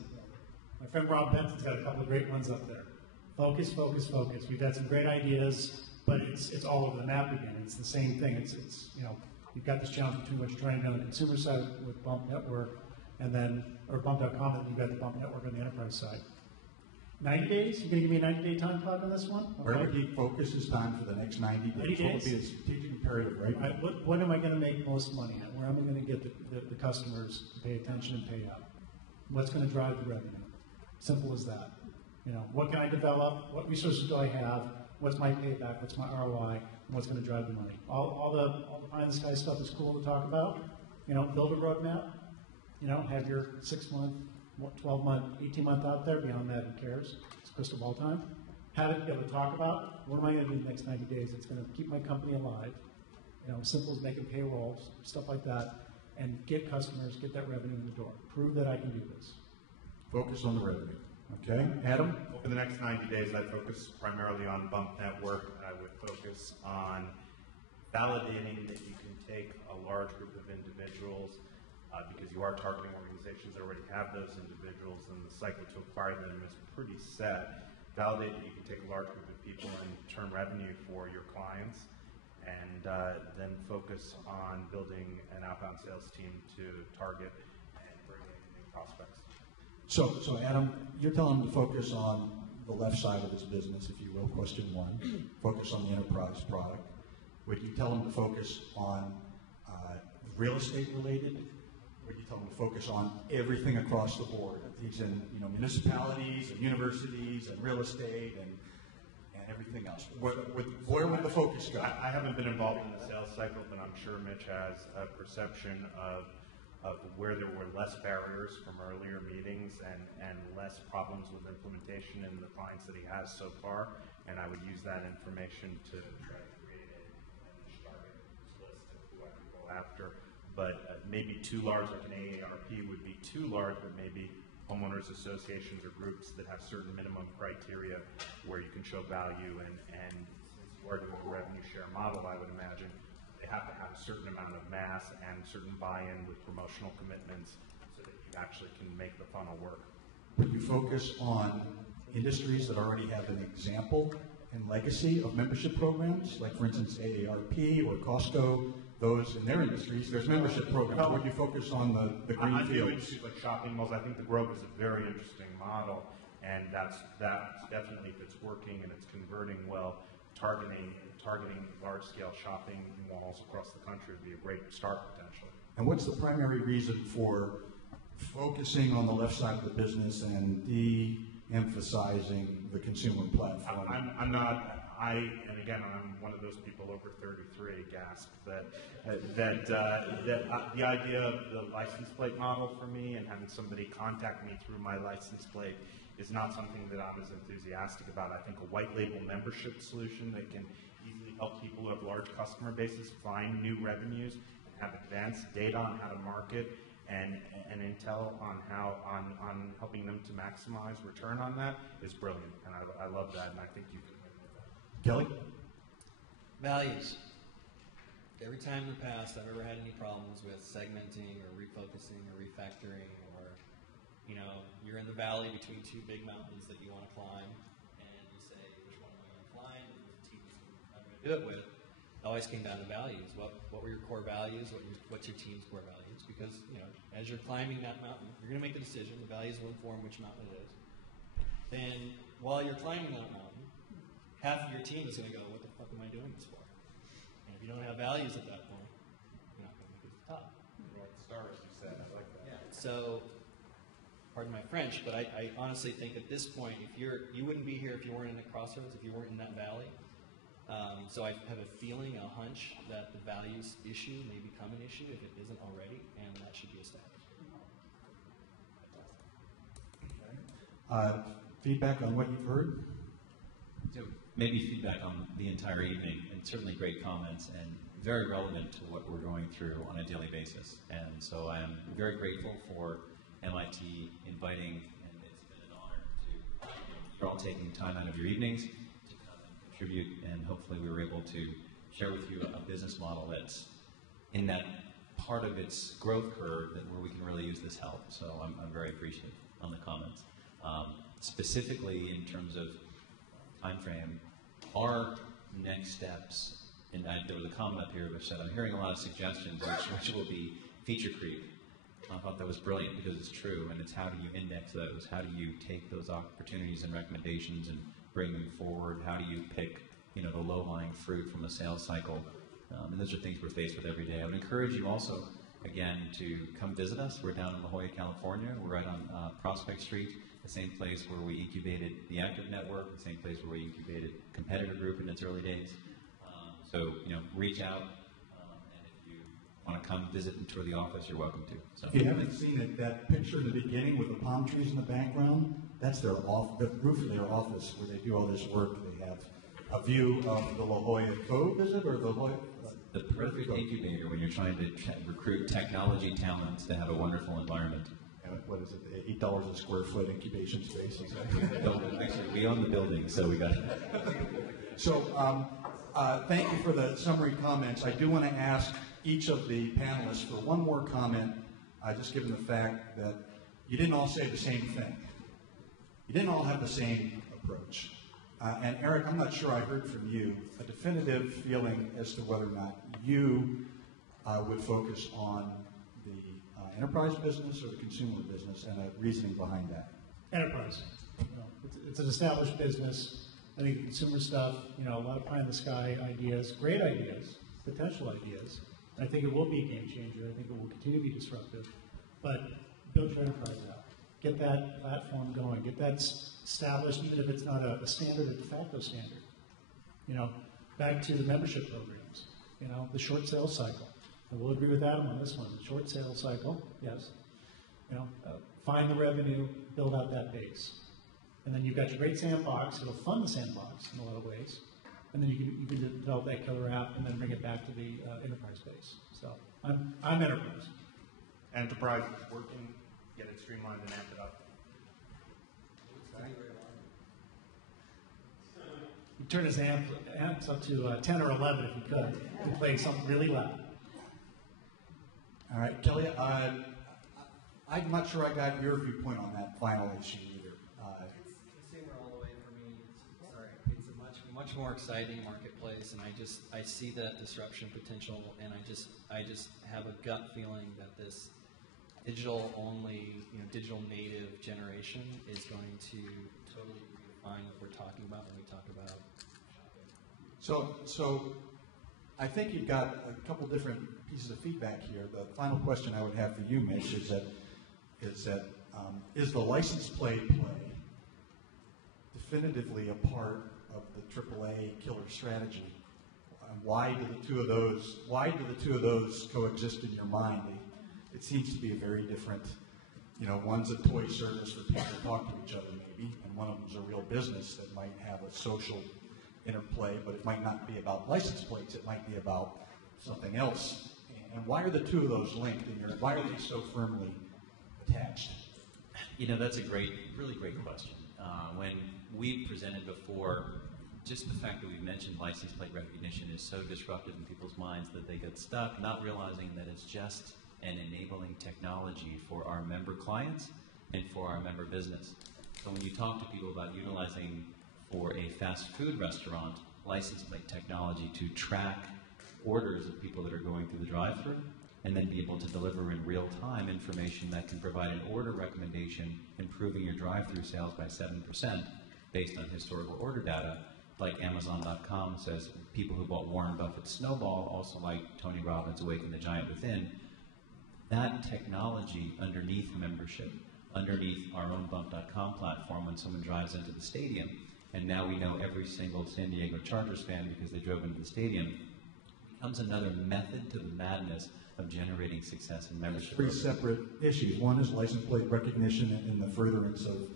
my friend Rob Benson's got a couple of great ones up there. Focus, focus, focus. We've got some great ideas, but it's all over the map again. It's the same thing. It's you've got this challenge between what you're trying to do on the consumer side with Bump Network, and then or Bump.com, and you've got the Bump Network on the enterprise side. 90 days? You gonna give me a 90-day time clock on this one? Where would he focus his time for the next 90 days? 90 What would be days? his strategic imperative, right? What am I gonna make most money at? Where am I gonna get the customers to pay attention and pay up? What's gonna drive the revenue? Simple as that. You know, what can I develop? What resources do I have? What's my payback? What's my ROI? And what's gonna drive the money? All the pie in the sky stuff is cool to talk about. You know, build a roadmap. You know, have your 6-month, 12-month, 18-month out there. Beyond that, who cares? It's crystal ball time. Have it be able to talk about what am I going to do the next 90 days that's going to keep my company alive. You know, simple as making payrolls, stuff like that, and get customers, get that revenue in the door. Prove that I can do this. Focus on the revenue. Okay, Adam? For the next 90 days, I focus primarily on Bump Network. I would focus on validating that you can take a large group of individuals because you are targeting organizations that already have those individuals, and the cycle to acquire them is pretty set. Validate that you can take a large group of people and turn revenue for your clients, and then focus on building an outbound sales team to target and bring in new prospects. So Adam, you're telling him to focus on the left side of his business, if you will, question one. Focus on the enterprise product. Would you tell him to focus on real estate related? Would you tell him to focus on everything across the board? He's in municipalities and universities and real estate and everything else. Where would the focus go? I haven't been involved in the sales cycle, but I'm sure Mitch has a perception of where there were less barriers from earlier meetings and less problems with implementation in the clients that he has so far. And I would use that information to try to create a niche target list of who I can go after. But maybe too large, like an AARP would be too large, but maybe homeowners associations or groups that have certain minimum criteria where you can show value, and since you are doing a revenue share model, I would imagine they have to have a certain amount of mass and certain buy-in with promotional commitments so that you actually can make the funnel work. Would you focus on industries that already have an example and legacy of membership programs, like for instance AARP or Costco? Those in their industries, there's membership programs. Would you focus on the green I think fields? industries like shopping malls, I think the Grove is a very interesting model, and that's definitely, if it's working and it's converting well, targeting large-scale shopping malls across the country would be a great start potentially. And what's the primary reason for focusing on the left side of the business and de-emphasizing the consumer platform? I'm one of those people over 33 gasp that the idea of the license plate model for me and having somebody contact me through my license plate is not something that I'm as enthusiastic about. I think a white label membership solution that can easily help people who have large customer bases find new revenues and have advanced data on how to market and intel on on helping them to maximize return on that is brilliant, and I love that, and I think you can win with that. Kelly? Values. Every time in the past I've ever had any problems with segmenting or refocusing or refactoring, or you're in the valley between two big mountains that you want to climb, and you say, which one am I going to climb, and which team I'm going to do it with. It always came down to values. What were your core values? What's your team's core values? Because as you're climbing that mountain, you're going to make the decision. The values will inform which mountain it is. Then while you're climbing that mountain, half of your team is going to go, what the fuck am I doing this for? And if you don't have values at that point, you're not going to make it to the top. North Star, as you said, I like that. Yeah. So, pardon my French, but I honestly think at this point, you wouldn't be here if you weren't in a crossroads, if you weren't in that valley. So I have a feeling, a hunch, that the values issue may become an issue if it isn't already, and that should be established. Feedback on what you've heard? So maybe feedback on the entire evening, and certainly great comments, and very relevant to what we're going through on a daily basis. And so I am very grateful for MIT inviting, and it's been an honor to, you're all taking time out of your evenings to come and contribute, and hopefully we were able to share with you a business model that's in that part of its growth curve where we can really use this help. So I'm very appreciative on the comments. Specifically in terms of time frame, our next steps, and there was a comment up here which said, I'm hearing a lot of suggestions which will be feature creep. I thought that was brilliant because it's true, and it's how do you index those? How do you take those opportunities and recommendations and bring them forward? How do you pick, you know, the low-lying fruit from a sales cycle? And those are things we're faced with every day. I would encourage you also, again, to come visit us. We're down in La Jolla, California. We're right on Prospect Street, the same place where we incubated the Active Network, the same place where we incubated Competitor Group in its early days. So, you know, reach out, and if you want to come visit and tour the office, you're welcome to. So. If you haven't seen it, that picture in the beginning with the palm trees in the background, that's their the roof of their office where they do all this work. They have a view of the La Jolla Cove, is it, or the La Jolla? The perfect incubator when you're trying to recruit technology talents to have a wonderful environment. What is it, $8 a square foot incubation space? Actually, we own the building, so we got it. So, thank you for the summary comments. I do want to ask each of the panelists for one more comment, just given the fact that you didn't all say the same thing. You didn't all have the same approach. And Eric, I'm not sure I heard from you a definitive feeling as to whether or not you would focus on the enterprise business or the consumer business and a reasoning behind that. Enterprise. You know, it's an established business. I think consumer stuff, you know, a lot of pie-in-the-sky ideas, great ideas, potential ideas. And I think it will be a game changer. I think it will continue to be disruptive. But build your enterprise out. Get that platform going. Get that established, even if it's not a standard, a de facto standard. You know, back to the membership programs. You know, the short sales cycle. I will agree with Adam on this one. The short sales cycle, yes. You know, find the revenue, build out that base. And then you've got your great sandbox. It'll fund the sandbox in a lot of ways. And then you can develop that killer app and then bring it back to the enterprise base. So I'm enterprise. Enterprise is working. Get it streamlined and amp it up. You turn his amps up to 10 or 11 if you could, and play something really loud. All right, Kelly, I'm not sure I got your viewpoint on that final issue either. It's consumer all the way for me. It's a much more exciting marketplace, and I see that disruption potential, and I just have a gut feeling that this digital only, digital native generation is going to totally redefine what we're talking about when we talk about shopping. So I think you've got a couple different pieces of feedback here. The final question I would have for you, Mitch, is the license plate play definitively a part of the AAA killer strategy? Why do the two of those coexist in your mind? It seems to be a very different, one's a toy service for people to talk to each other maybe, and one of them's a real business that might have a social interplay, but it might not be about license plates, it might be about something else. And why are the two of those linked, and why are they so firmly attached? That's a really great question. When we presented before, just the fact that we mentioned license plate recognition is so disruptive in people's minds that they get stuck not realizing that it's just an enabling technology for our member clients and for our member business. So when you talk to people about utilizing for a fast food restaurant license plate technology to track orders of people that are going through the drive-thru and then be able to deliver in real time information that can provide an order recommendation improving your drive-thru sales by 7% based on historical order data, like Amazon.com says people who bought Warren Buffett's Snowball also like Tony Robbins' Awaken the Giant Within. That technology underneath membership, underneath our own Bump.com platform when someone drives into the stadium, and now we know every single San Diego Chargers fan because they drove into the stadium, becomes another method to the madness of generating success in membership. Three separate issues. One is license plate recognition in the furtherance of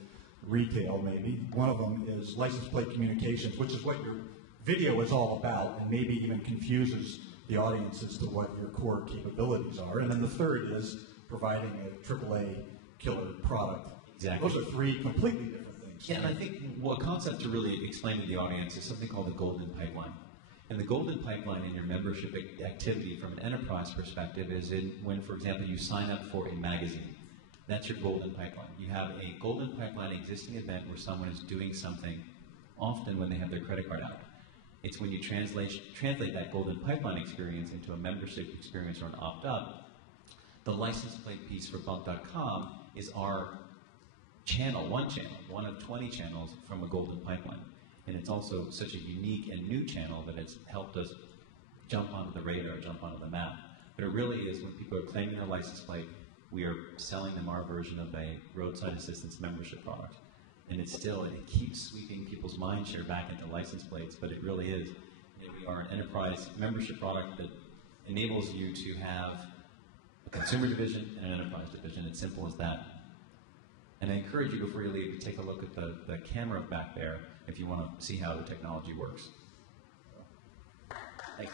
retail, maybe. One of them is license plate communications, which is what your video is all about, and maybe even confuses the audience as to what your core capabilities are. And then the third is providing a AAA killer product. Exactly. Those are three completely different things. Yeah, and I think a concept to really explain to the audience is something called the golden pipeline. And the golden pipeline in your membership activity from an enterprise perspective is when, for example, you sign up for a magazine. That's your golden pipeline. You have a golden pipeline existing event where someone is doing something, often when they have their credit card out. It's when you translate that golden pipeline experience into a membership experience or an opt-up The license plate piece for bump.com is our channel, one of 20 channels from a golden pipeline. And it's also such a unique and new channel that it's helped us jump onto the radar, jump onto the map. But it really is when people are claiming their license plate, we are selling them our version of a roadside assistance membership product. And it keeps sweeping people's mind share back into license plates, but it really is. We are an enterprise membership product that enables you to have a consumer division and an enterprise division. It's simple as that. And I encourage you before you leave to take a look at the camera back there if you want to see how the technology works. Thanks.